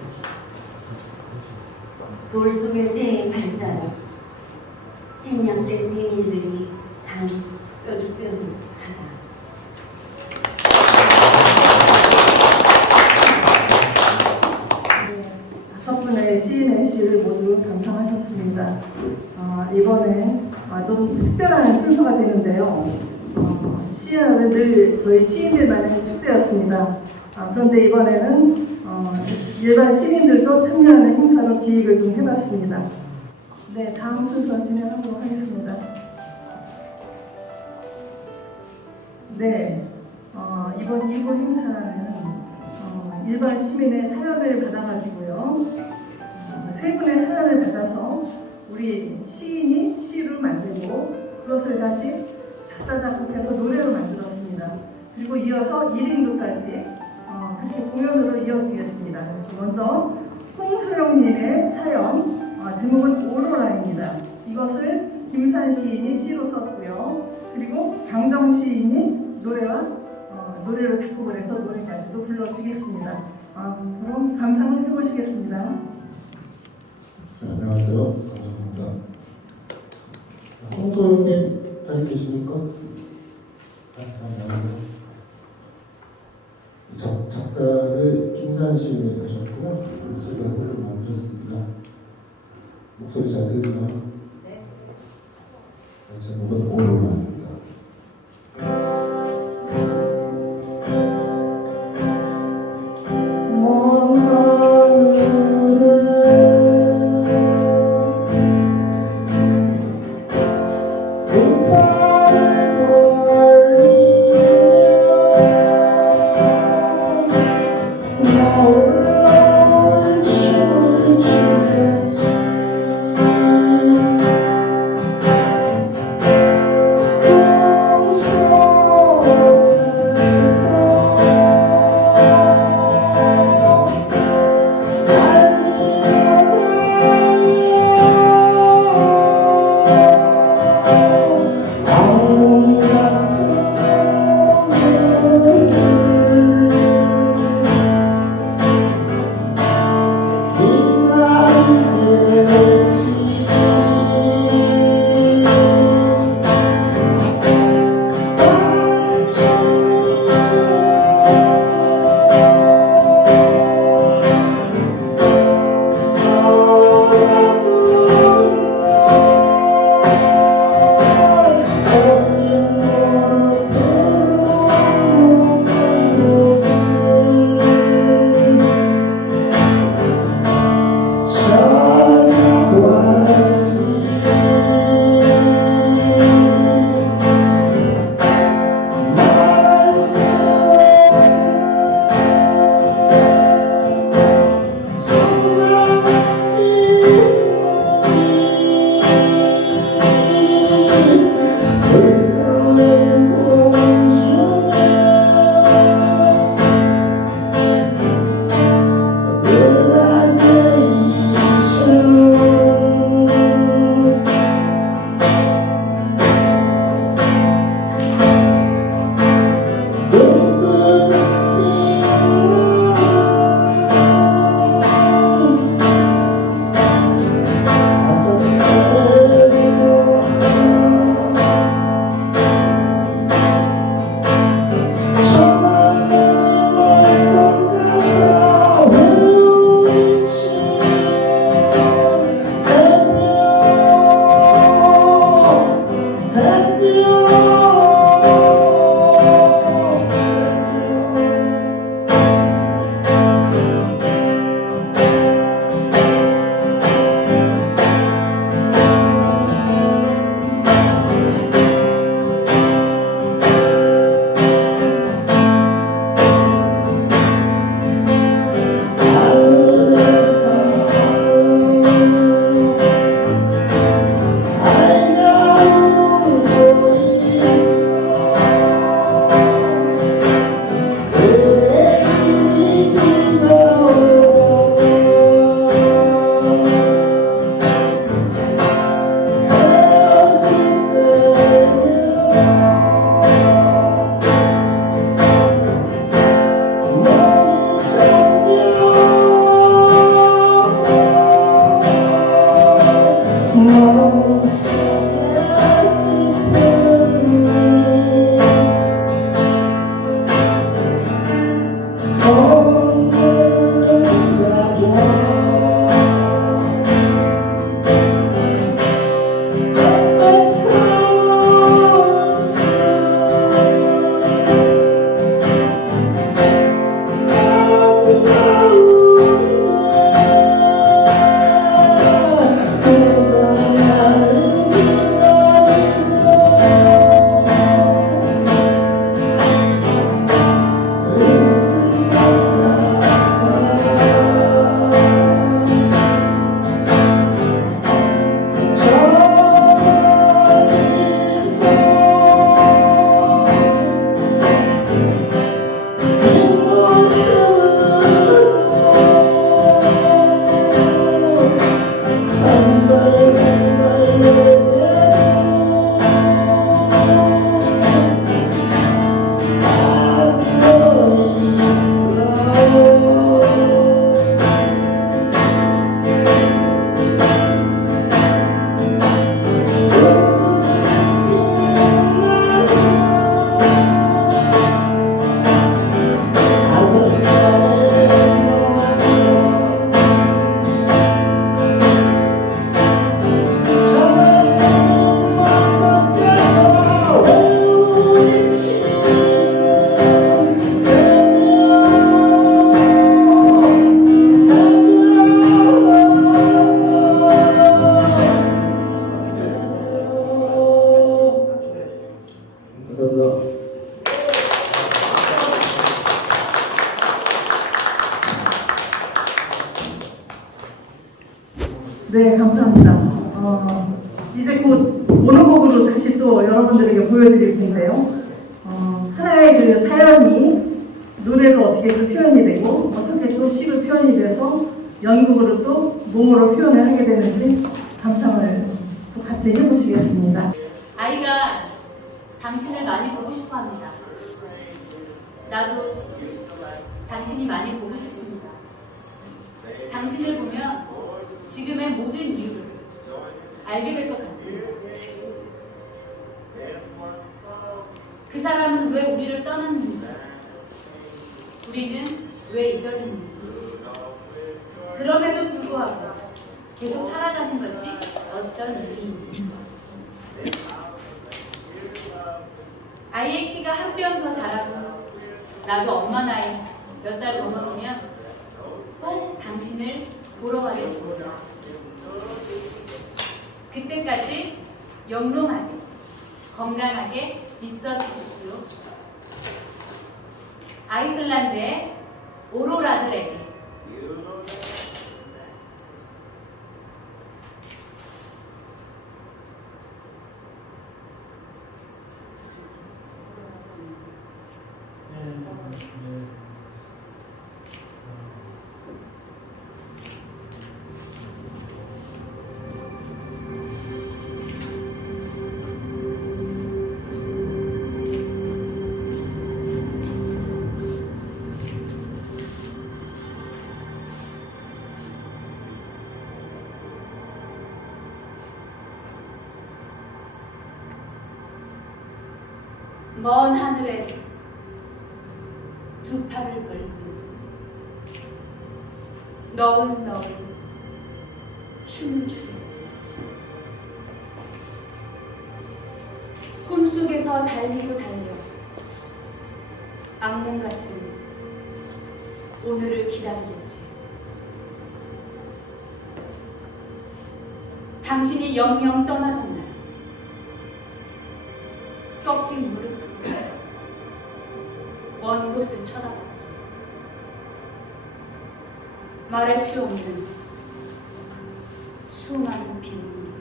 돌 속의 새의 발자국, 생략된 비밀들이 참 뾰족뾰족하다. 다섯 분의 시인의 시를 모두 감상하셨습니다. 이번에 좀 특별한 순서가 되는데요. 시연은 늘 저희 시인들만의 축제였습니다. 그런데 이번에는 일반 시민들도 참여하는 행사로 기획을 좀 해봤습니다. 네, 다음 순서 진행하도록 하겠습니다. 네, 이번 2부 행사는 일반 시민의 사연을 받아가지고요. 세 분의 사연을 받아서 우리 시인이 시를 만들고 그것을 다시 작사 작곡해서 노래로 만들었습니다. 그리고 이어서 1인극까지 그렇게 공연으로 이어지겠습니다. 먼저 홍수영님의 사연, 제목은 오로라입니다. 이것을 김산 시인이 시로 썼고요. 그리고 강정 시인이 노래로 작곡을 해서 노래까지도 불러주겠습니다. 그럼 감상을 해보시겠습니다. 네, 안녕하세요. 감사합니다. 홍소영님 잘 계십니까? 네, 안녕하세요. 작사를 김산 시인이 하셨고요. 제가 곡을 만들었습니다. 목소리 잘 들리나요? 네. 제목은 오로라입니다. 오 이제 곧 모노곡으로 다시 또 여러분들에게 보여드릴 텐데요. 하나의 그 사연이 노래로 어떻게 또 표현이 되고 어떻게 또 시로 표현이 돼서 연극으로 또 몸으로 표현을 하게 되는지 감상을 또 같이 해보시겠습니다. 아이가 당신을 많이 보고 싶어 합니다. 나도 당신이 많이 보고 싶습니다. 당신을 보면 지금의 모든 이유를 알게 될 것 같습니다. 그 사람은 왜 우리를 떠났는지, 우리는 왜 이별했는지, 그럼에도 불구하고 계속 살아가는 것이 어떤 의미인지. 아이의 키가 한 뼘 더 자라고 나도 엄마 나이 몇 살 더 먹으면 꼭 당신을 보러 가겠습니다. 그때까지 영롱하게 건강하게 있어 주십시오. 아이슬란드의 오로라들에게. 먼 하늘에 두 팔을 벌리며 너울너울 춤을 추겠지. 꿈속에서 달리고 달려 악몽 같은 오늘을 기다리겠지. 당신이 영영 떠나던 날 꺾인 무릎으로 먼 곳을 쳐다봤지. 말할 수 없는 수많은 비밀,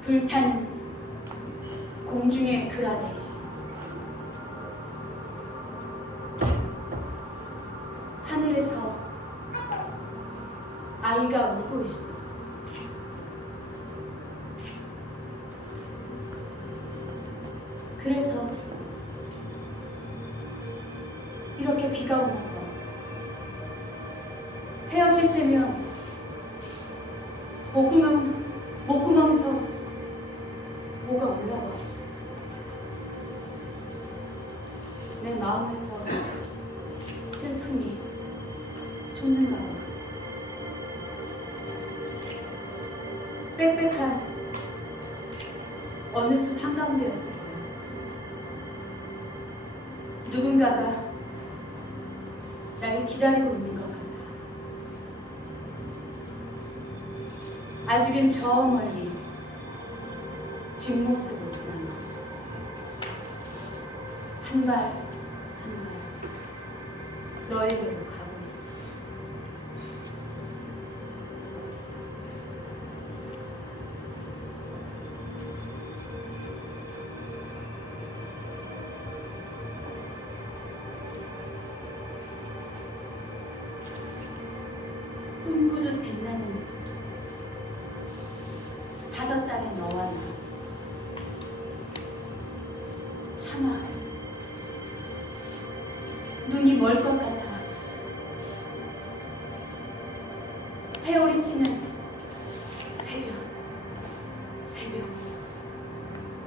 불타는 공중의 그라데시, 하늘에서 아이가 울고 있어. 그래서 이렇게 비가 오나 봐. 헤어질 때면 목구멍에서 뭐가 올라와. 내 마음에서 슬픔이 솟는가 봐. 빽빽한 어느 숲 한가운데였을 거야. 누군가가 날 기다리고 있는 것 같아. 아직은 저 멀리 뒷모습으로 남아. 한 발 한 발 너에게로 가고 있어. 꿈꾸듯 빛나는 5살의 너와 나. 차마 눈이 멀 것 같아. 회오리치는 새벽, 새벽,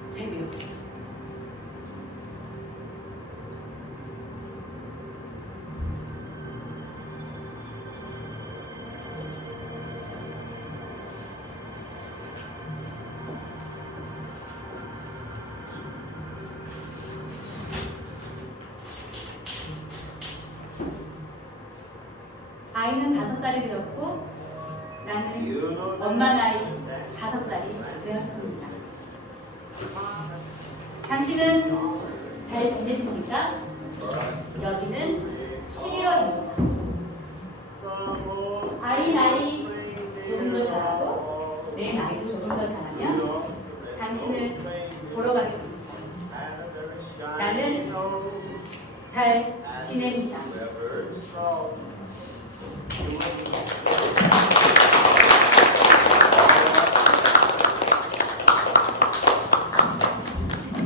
새벽. 아이는 5살이 되었고 나는 엄마 나이 5살이 되었습니다. 당신은 잘 지내십니까? 여기는 11월입니다. 아이 나이 조금 더 자라고 보러 가겠습니다. 나는 잘 지냅니다.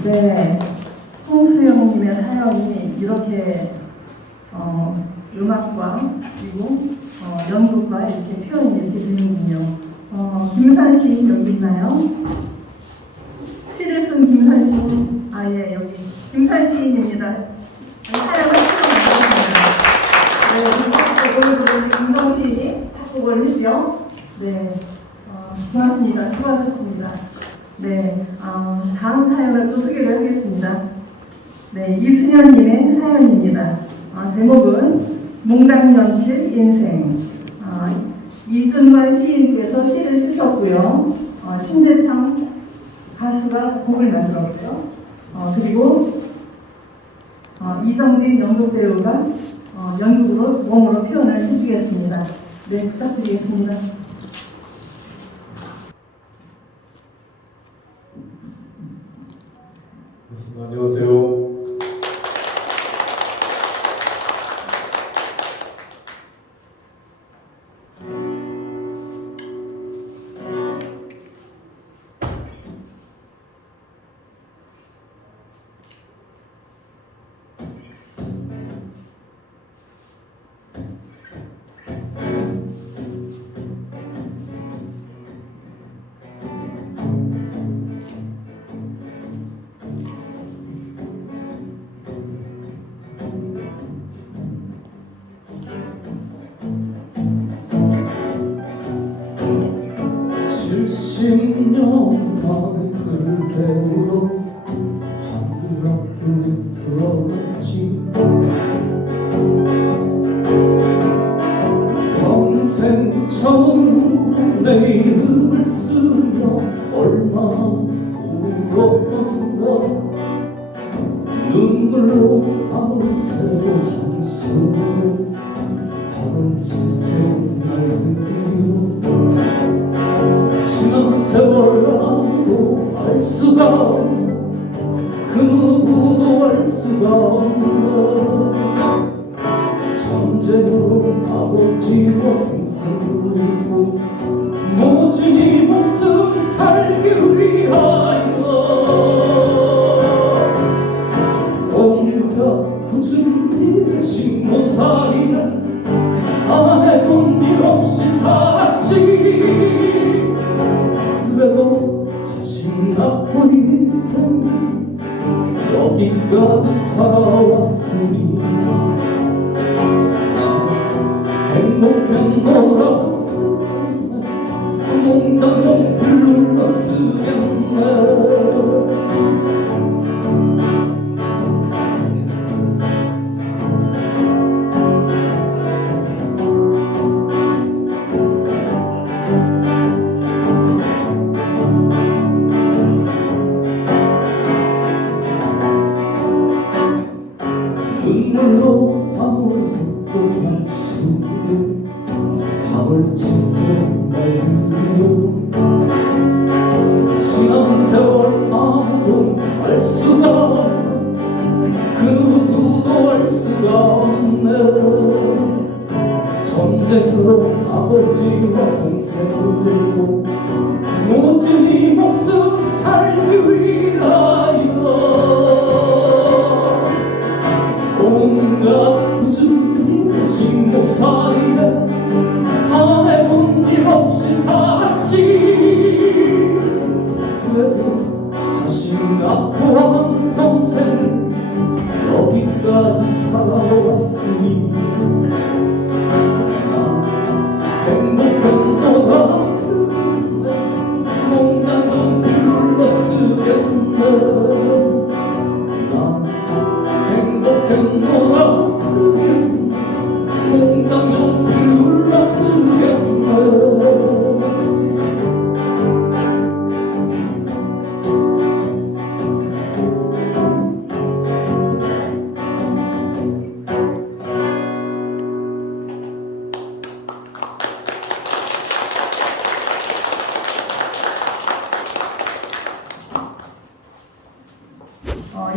네, 홍수영님의 사연이 이렇게 음악과 그리고 연극과 이렇게 표현이 이렇게 되는군요. 김산 시인 여기 있나요? 시를 쓴 김산 시인, 예, 여기 김산 시인입니다. 사연을 풀어보겠습니다. 김성 시인이 작곡을 했죠. 네, 고맙습니다. 수고하셨습니다. 네, 다음 사연을 또 소개를 하겠습니다. 네, 이순현님의 사연입니다. 제목은 몽당연필 인생. 이준관 시인께서 시를 쓰셨고요. 신재창 가수가 곡을 만들었고요. 그리고 이정진 연극배우가 연극으로 몸으로 표현을 해주겠습니다. 네, 부탁드리겠습니다. 안녕하세요. 년만에 그대로 한국학교에 들어갔지. 평생 처음 내 이름을 쓰며 얼마나 울었던가. 눈물로 밤을 새고 한숨으로 밤은 지새운 날들이요. 지난 세월 아무도 알 수가 없는, 그 누구도 알 수가 없는 전쟁으로 아버지와 동생을 잃고 모진 이 모습 살기 위하여 온갖 굳은 일에 식모살이는 안 해본 일 없이 살았지. 그래도 자신 낳고 인생이 여기까지 살아왔으니 행복해 놀았으면 몽당 연필 눌렀으면 눈물로 밤을 새고 한숨으로 밤을 지새운 날들이요. 지난 세월 아무도 알 수가 없는, 그 누구도 알 수가 없는 전쟁으로 아버지와 동생을 잃고 모진 이 모습 살기 위하여 온갖 굳은 일에 식모살이에 안 해본 일 없이 살았지. 그래도 자신 낳고 한 평생을 여기까지 살아왔으니 행복해 놀았으면 몽당 연필 눌렀으면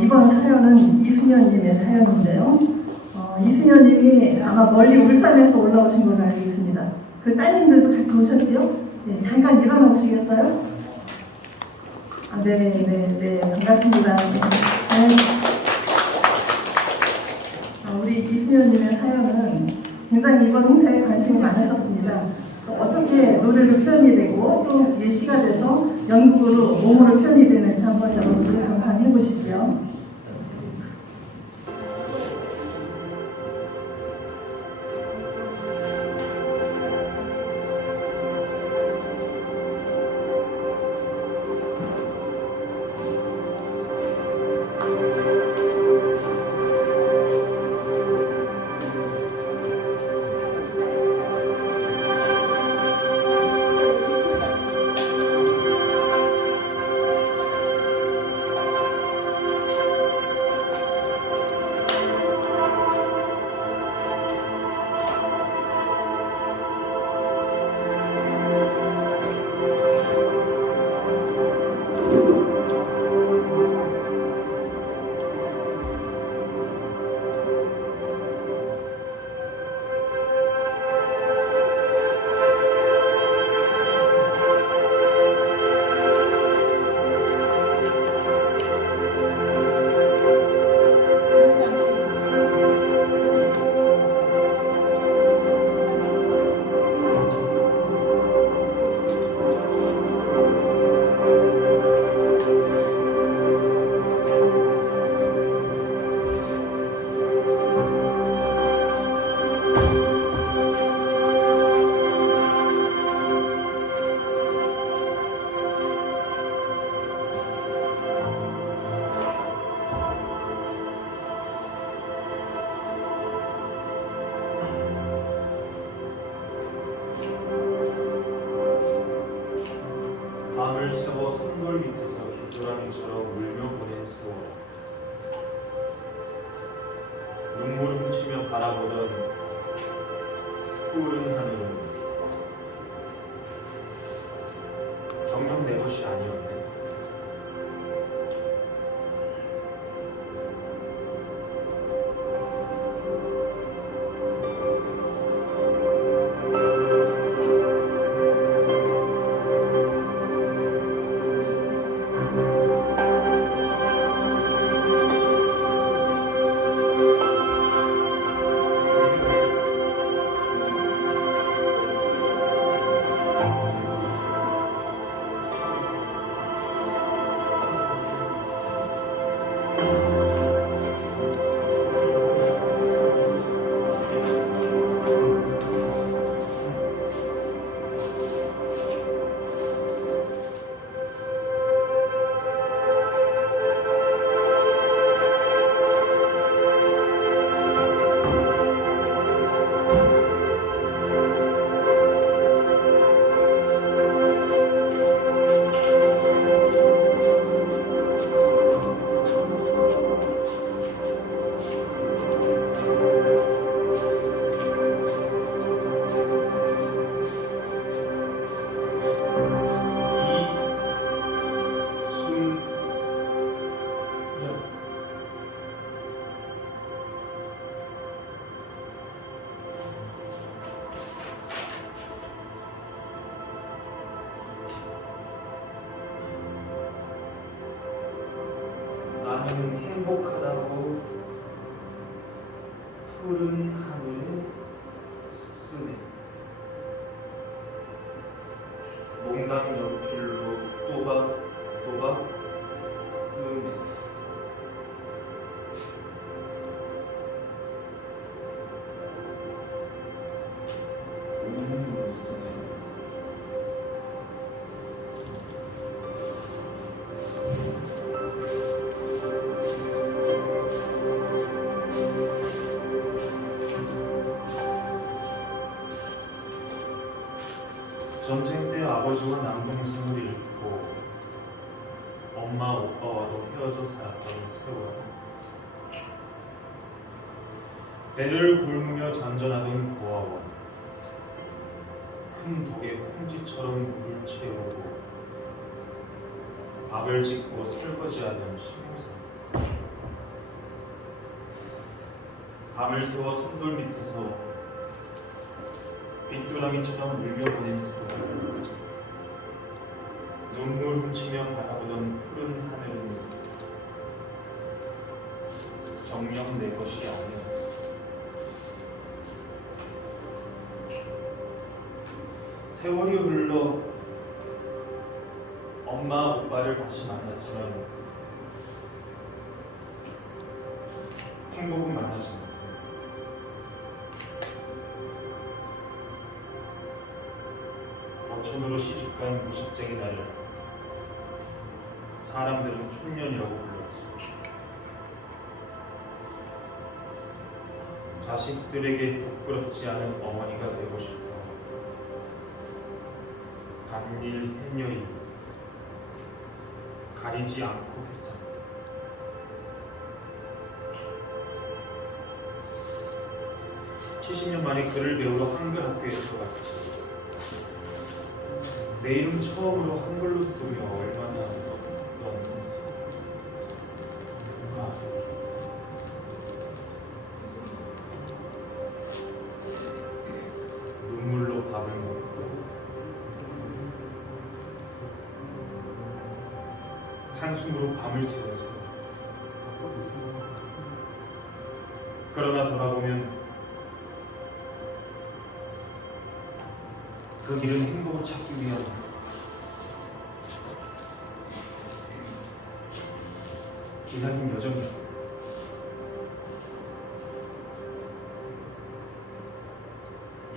이번 사연은 이순현님의 사연인데요. 이순현님이 아마 멀리 울산에서 올라오신 걸로 알고 있습니다. 그 따님들도 같이 오셨지요? 네, 잠깐 일어나 보시겠어요? 네, 반갑습니다. 네. 우리 이순현님의 사연은 굉장히 이번 행사에 관심이 많으셨습니다. 어떻게 노래로 표현이 되고 또 예시가 돼서 연극으로 몸으로 표현이 되는지 한번 여러분들 감상해 보시죠. 밤을 새워 산돌 밑에서 겨드랑이처럼 울며 보낸 세월, 눈물 훔치며 바라보던 푸른 하늘은 정녕 내 것이 아니었네. 나는 행복하다고 푸른 하늘에 쓰네. 몽당 연필로 또박 쓰네. 우는 쓰네. 전쟁 때 아버지와 남동생을 잃고 엄마 오빠와도 헤어져 살았던 세월, 배를 굶으며 전전하던 고아원, 큰 독에 콩쥐처럼 물을 채우고 밥을 짓고 설거지하던 신고생, 밤을 새워 선돌 밑에서 빗두랑이처럼 울며 보낸 소리, 눈물 훔치며 바라보던 푸른 하늘은 정녕 내 것이 아니야. 세월이 흘러 엄마 오빠를 다시 만났지만 행복은 만나지 못해. 어촌으로 시집간 무식쟁이 나를 사람들은 촌년이라고 불렀지. 자식들에게 부끄럽지 않은 어머니가 되고 싶어 반일 해녀인 가리지 않고 했어. (70년) 만에 글을 배우러 한글 학교에 들어갔지. 내 이름 처음으로 한글로 쓰며 얼마나 눈물로 밥을 먹고 한숨으로 밤을 새워서, 그러나 돌아보면 그 길은 행복을 찾기 위한 기나긴 여정이야.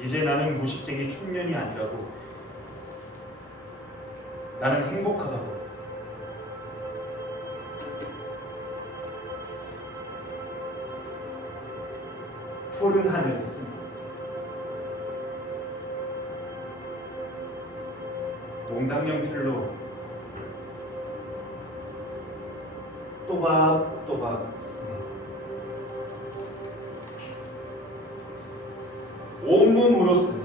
이제 나는 무식쟁이 촌년이 아니라고. 나는 행복하다고. 푸른 하늘에 쓴 농당연필로 또박또박 쓰네. 온몸으로 쓰네.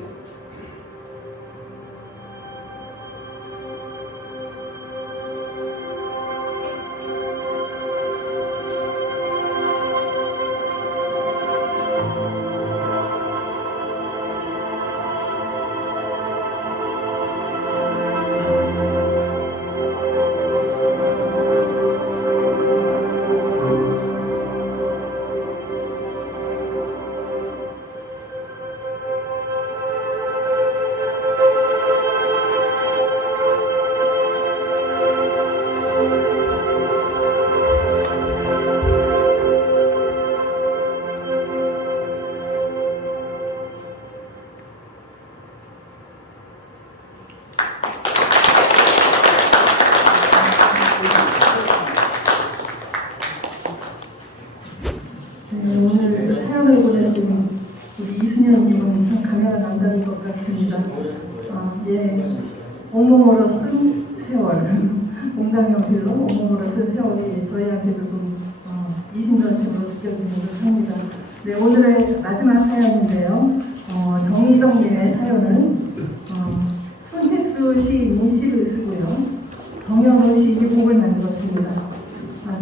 오늘 사연을 보내신 우리 이순현님은 참 감회가 남다를 것 같습니다. 온몸으로 쓴 세월, 공당연필로 온몸으로 쓴 세월이 저희한테도 좀 이심전심으로 느껴지는 듯합니다. 네, 오늘의 마지막 사연인데요. 정희정님의 사연은 손택수 시인이 시를 쓰고요. 정현우 시인이 곡을 만들었습니다.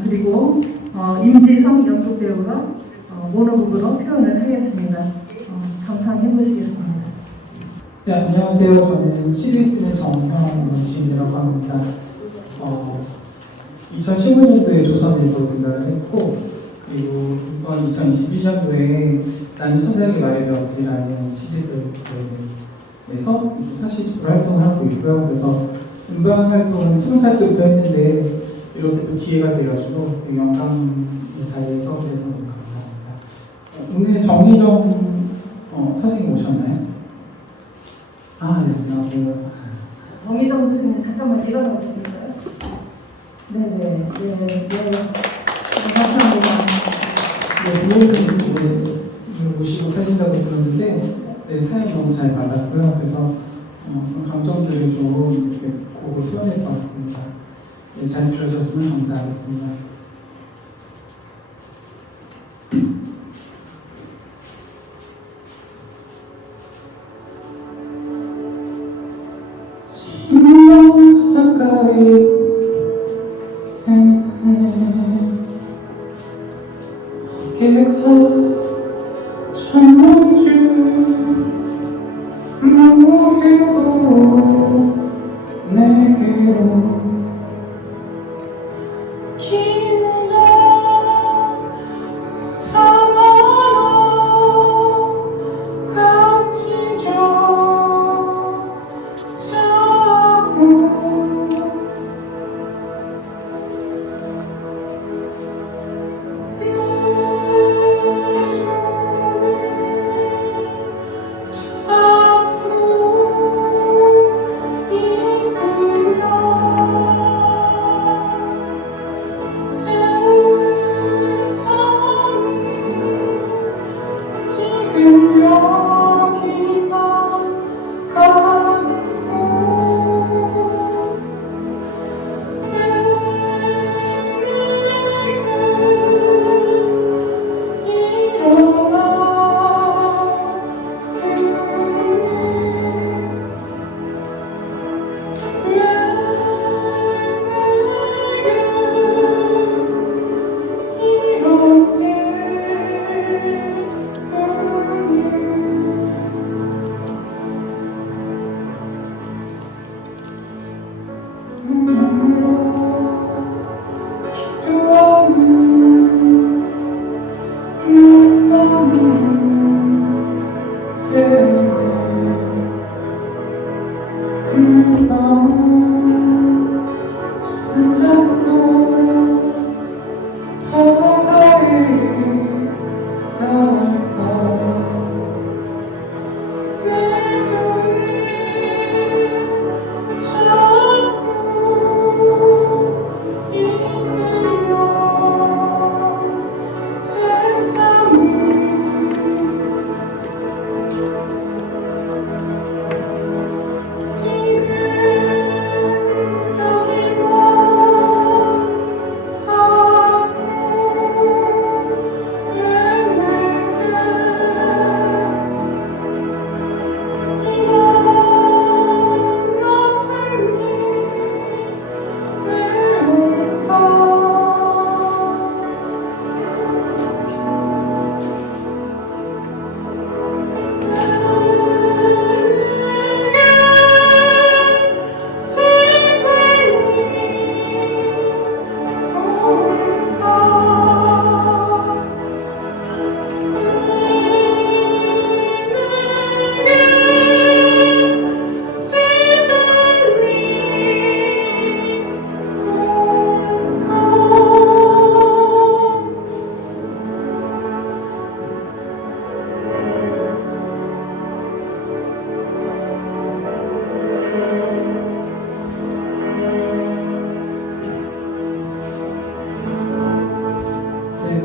그리고 임지성 연극배우가 모노곡으로 표현을 하겠습니다. 감상해 보시겠습니다. 네, 안녕하세요. 저는 시를 쓰는 정현우 시인이라고 합니다. 2015년도에 조선일보 등단을 했고, 그리고 이번 2021년도에 난 선생의 말을 배웠지라는 시집을 내서 사시집으로 활동을 하고 있고요. 그래서 음반 활동은 20살 때부터 했는데 이렇게 또 기회가 돼가지고 영광의 자리에서 그래서 너무 감사합니다. 오늘 정희정 선생님 오셨나요? 네, 안녕하세요. 정희정 선생님 잠깐만 일어나 보시겠어요? 네네. 감사합니다. 부모님 오시고 사신다고 들었는데 사연 너무 잘 받았고요. 그래서 감정들을 좀 이렇게 곡을 표현해 보았습니다. 잘 들어주셨으면 감사하겠습니다. 가까이 생네 어깨가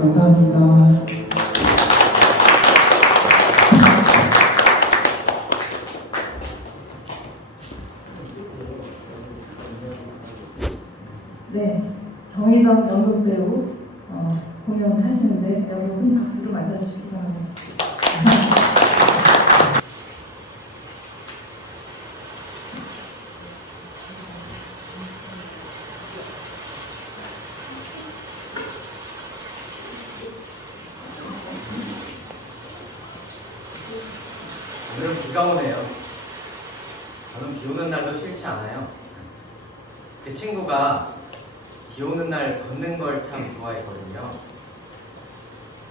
감사합니다. 네, 정희석 연극배우 공연하시는데 여러분 박수로 맞아주시기 바랍니다. 오늘은 비가 오네요. 저는 비 오는 날도 싫지 않아요. 그 친구가 비 오는 날 걷는 걸 참 좋아했거든요.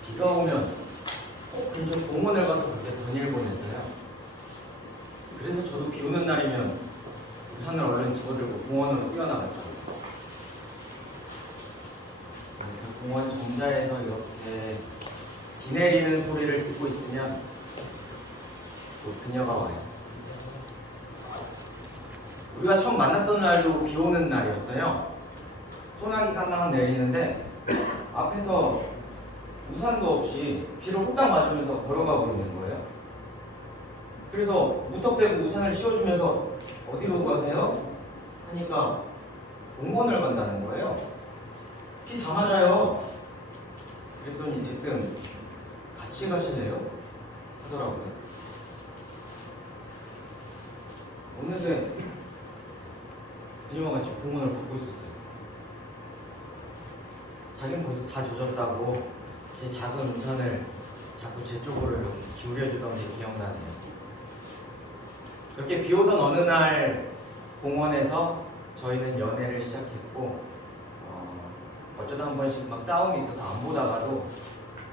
비가 오면 근처 공원을 가서 그렇게 돈을 보냈어요. 그래서 저도 비 오는 날이면 우산을 얼른 집어들고 공원으로 뛰어나갔죠. 그 공원 정자에서 이렇게 비 내리는 소리를 듣고 있으면 또 그녀가 와요. 우리가 처음 만났던 날도 비 오는 날이었어요. 소나기가 막 내리는데 앞에서 우산도 없이 비를 홀딱 맞으면서 걸어가고 있는 거예요. 그래서 무턱대고 우산을 씌워주면서 어디로 가세요? 하니까 공원을 간다는 거예요. 비 다 맞아요. 그랬더니 대뜸 같이 가실래요? 하더라고요. 어느새 그녀와 같이 공원을 걷고 있었어요. 자기는 벌써 다 젖었다고 제 작은 우산을 자꾸 제 쪽으로 이렇게 기울여주던 게 기억나네요. 그렇게 비 오던 어느 날 공원에서 저희는 연애를 시작했고 어쩌다 한 번씩 막 싸움이 있어서 안 보다가도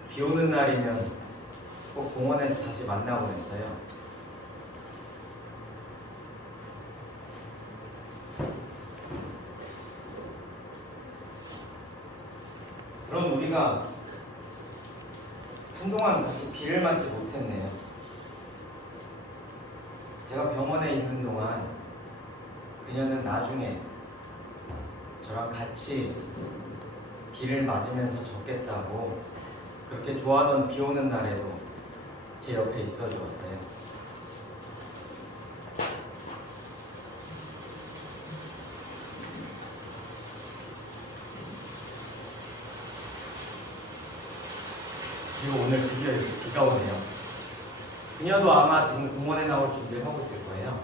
비 오는 날이면 꼭 공원에서 다시 만나곤 했어요. 그럼 우리가 한동안 같이 비를 맞지 못했네요. 제가 병원에 있는 동안 그녀는 나중에 저랑 같이 비를 맞으면서 젖겠다고 그렇게 좋아하던 비 오는 날에도 제 옆에 있어 주었어요. 그리고 오늘 드디어 이렇게 비가 오네요. 그녀도 아마 지금 공원에 나올 준비를 하고 있을 거예요.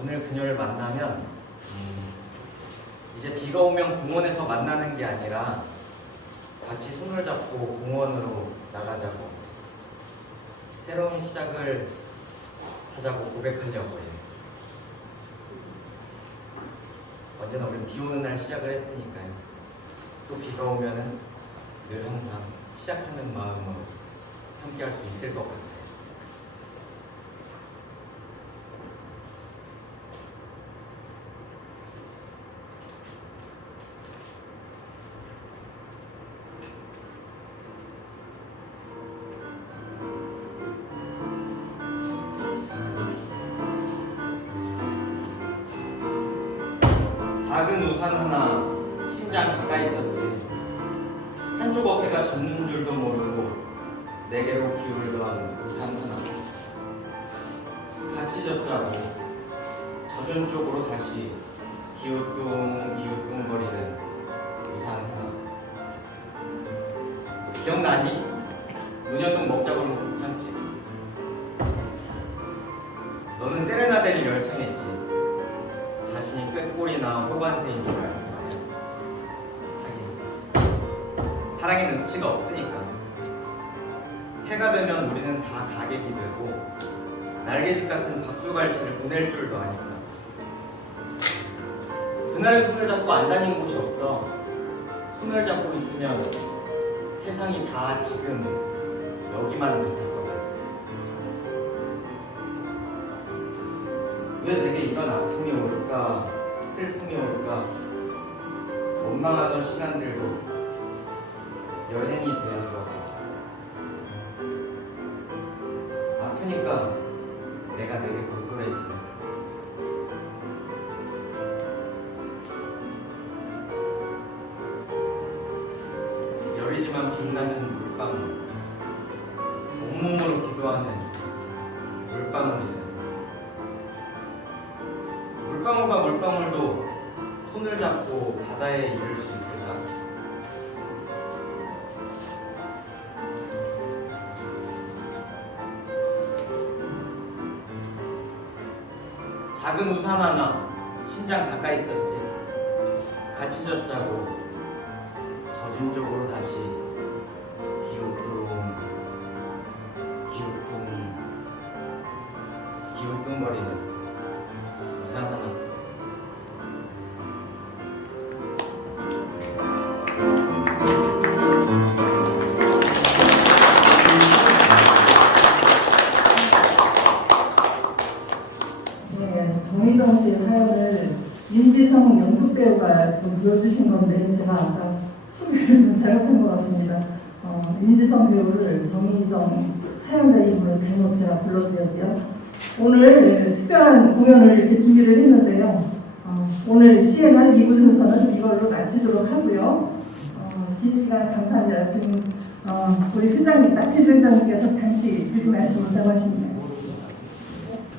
오늘 그녀를 만나면 이제 비가 오면 공원에서 만나는 게 아니라 같이 손을 잡고 공원으로 나가자고 새로운 시작을 하자고 고백하려고 해요. 언제나 우리는 비 오는 날 시작을 했으니까요. 또 비가 오면은 늘 항상 시작하는 마음으로 함께 할 수 있을 것 같아요. 작은 우산 하나 심장 가까이 있었지. 한쪽 어깨가 젖는 줄도 모르고 내게로 기울을 더한 우산 하나. 같이 젖자고 젖은 쪽으로 다시 기우뚱거리는 우산 하나. 기억나니? 문현동 먹자고 못 참지. 너는 세레나데를 열창했지. 자신이 꾀꼬리나 호관세인 줄 알고 말이야. 하긴 사랑에는 눈치가 없으니까. 새가 되면 우리는 다 가객이 되고 날개짓 같은 박수갈채를 보낼 줄도 아니까. 그날의 손을 잡고 안 다닌 곳이 없어. 손을 잡고 있으면 세상이 다 지금 여기만 같았거든. 왜 내게 이런 아픔이 올까, 슬픔이 올까, 원망하던 시간들도 여행이 되어서 아프니까 내가 내게 골골해지네. 여리지만 빛나는 물방울, 온몸으로 기도하는 물방울이다. 물방울과 물방울도 손을 잡고 바다에 이를 수 있을까? 작은 우산 하나 심장 가까이 있었지. 같이 젖자고 젖은 쪽으로 다시 기우뚱거리는 우산 하나. 네, 정희정 씨의 사연을 윤지성 연극배우가 지금 보여주신 건데 제가 아까 소리를 좀 잘못한 것 같습니다. 윤지성 배우를 정희정 사연자 이름으로 잘못 제가 불러드렸지요. 오늘 특별한 공연을 이렇게 준비를 했는데요. 오늘 시행할 2부 순서는 이걸로 마치도록 하고요. 긴 시간 감사합니다. 지금 우리 회장님, 나태주 회장님께서 잠시 드릴 말씀 있다고 하십니다.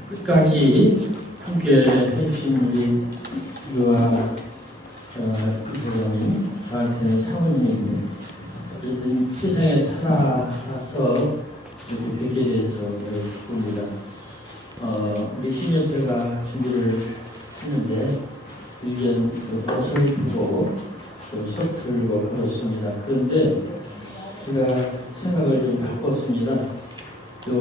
끝까지 함께 해주신 우리 유아 회장님, 저한테는 사모님, 어쨌든 세상에 살아서 이렇게 뵙게 돼서 기쁩니다. 우리 시니어들과 준비를 했는데 의견 어설프고 좀 서툴고 그렇습니다. 그런데 제가 생각을 좀 바꿨습니다. 또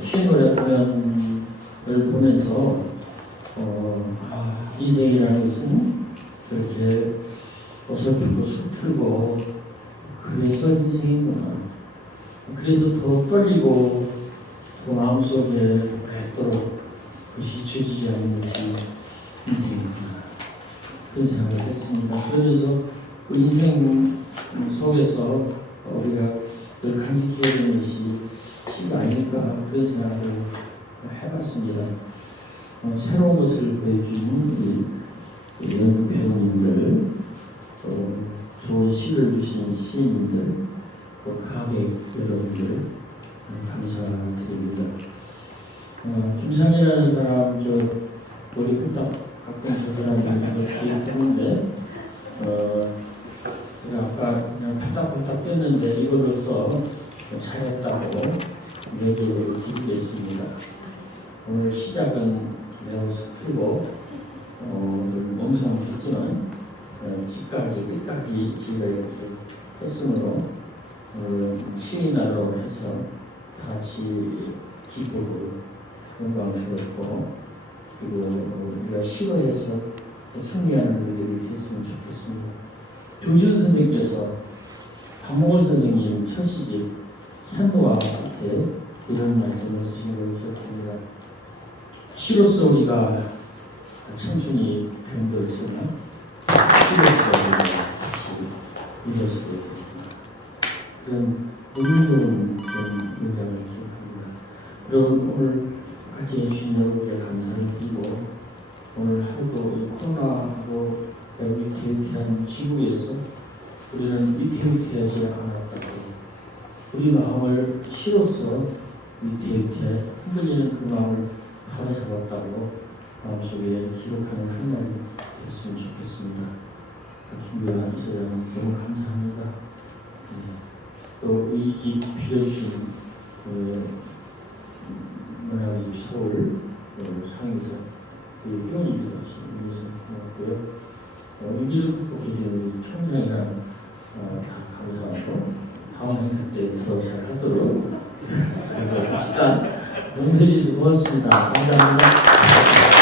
시노래 공연을 보면서 인생이라는 것은 그렇게 어설프고 서툴고 그래서 인생이구나. 그래서 더 떨리고 그 마음속에 오랫도록 그것이 잊혀지지 않는 것이 인생이구나. 그런 생각을 했습니다. 그래서 그 인생 속에서 우리가 늘 간직해야 되는 것이 시가 아닐까 그런 생각을 해봤습니다. 새로운 것을 보여주는 우리 연극 배우님들, 좋은 시를 주시는 시인들, 또 가객 여러분들 감사드립니다. 김상이라는 사람 머리 후딱 가끔 저 사람이 기획했는데 아까 그냥 팔딱팔딱 뛰었는데 이거로서 잘했다고 얘기를 드리겠습니다. 오늘 시작은 매우 서툴고 엉성했지만 끝까지 저희가 이렇게 했으므로 시인하러 해서 다시 기쁘고 영광스럽고 그리고 우리가 시로해서 승리하는 일들이 됐으면 좋겠습니다. 조지현 선생님께서 박목월 선생님 첫 시집 산도와 끝에 이런 말씀을 쓰신 걸 기억합니다. 시로서 우리가 청춘이 변돌으나 시로서 우리가 같이 이루어서 그런 의미로운 문장을 기억합니다. 그럼 오늘 같이 해주신 여러분께 감사를 드리고 오늘 하루도 이 코로나로 위태위태한 지구에서 우리는 위태위태하지 않았다고 우리 마음을 시로서 위태위태 흔들리는 그 마음을 바로잡았다고 마음속에 기록하는 한 날이 됐으면 좋겠습니다. 김교환 이사장 너무 감사합니다. 또 이 집 빌려주신 문화집 서울 상임자 회원님들 고맙고요. 위기를 극복해주는 총장이랑 다 감사하고 다음 행사 때 더 잘하도록 저희가 합시다. 용서해 주셔서 고맙습니다. 감사합니다.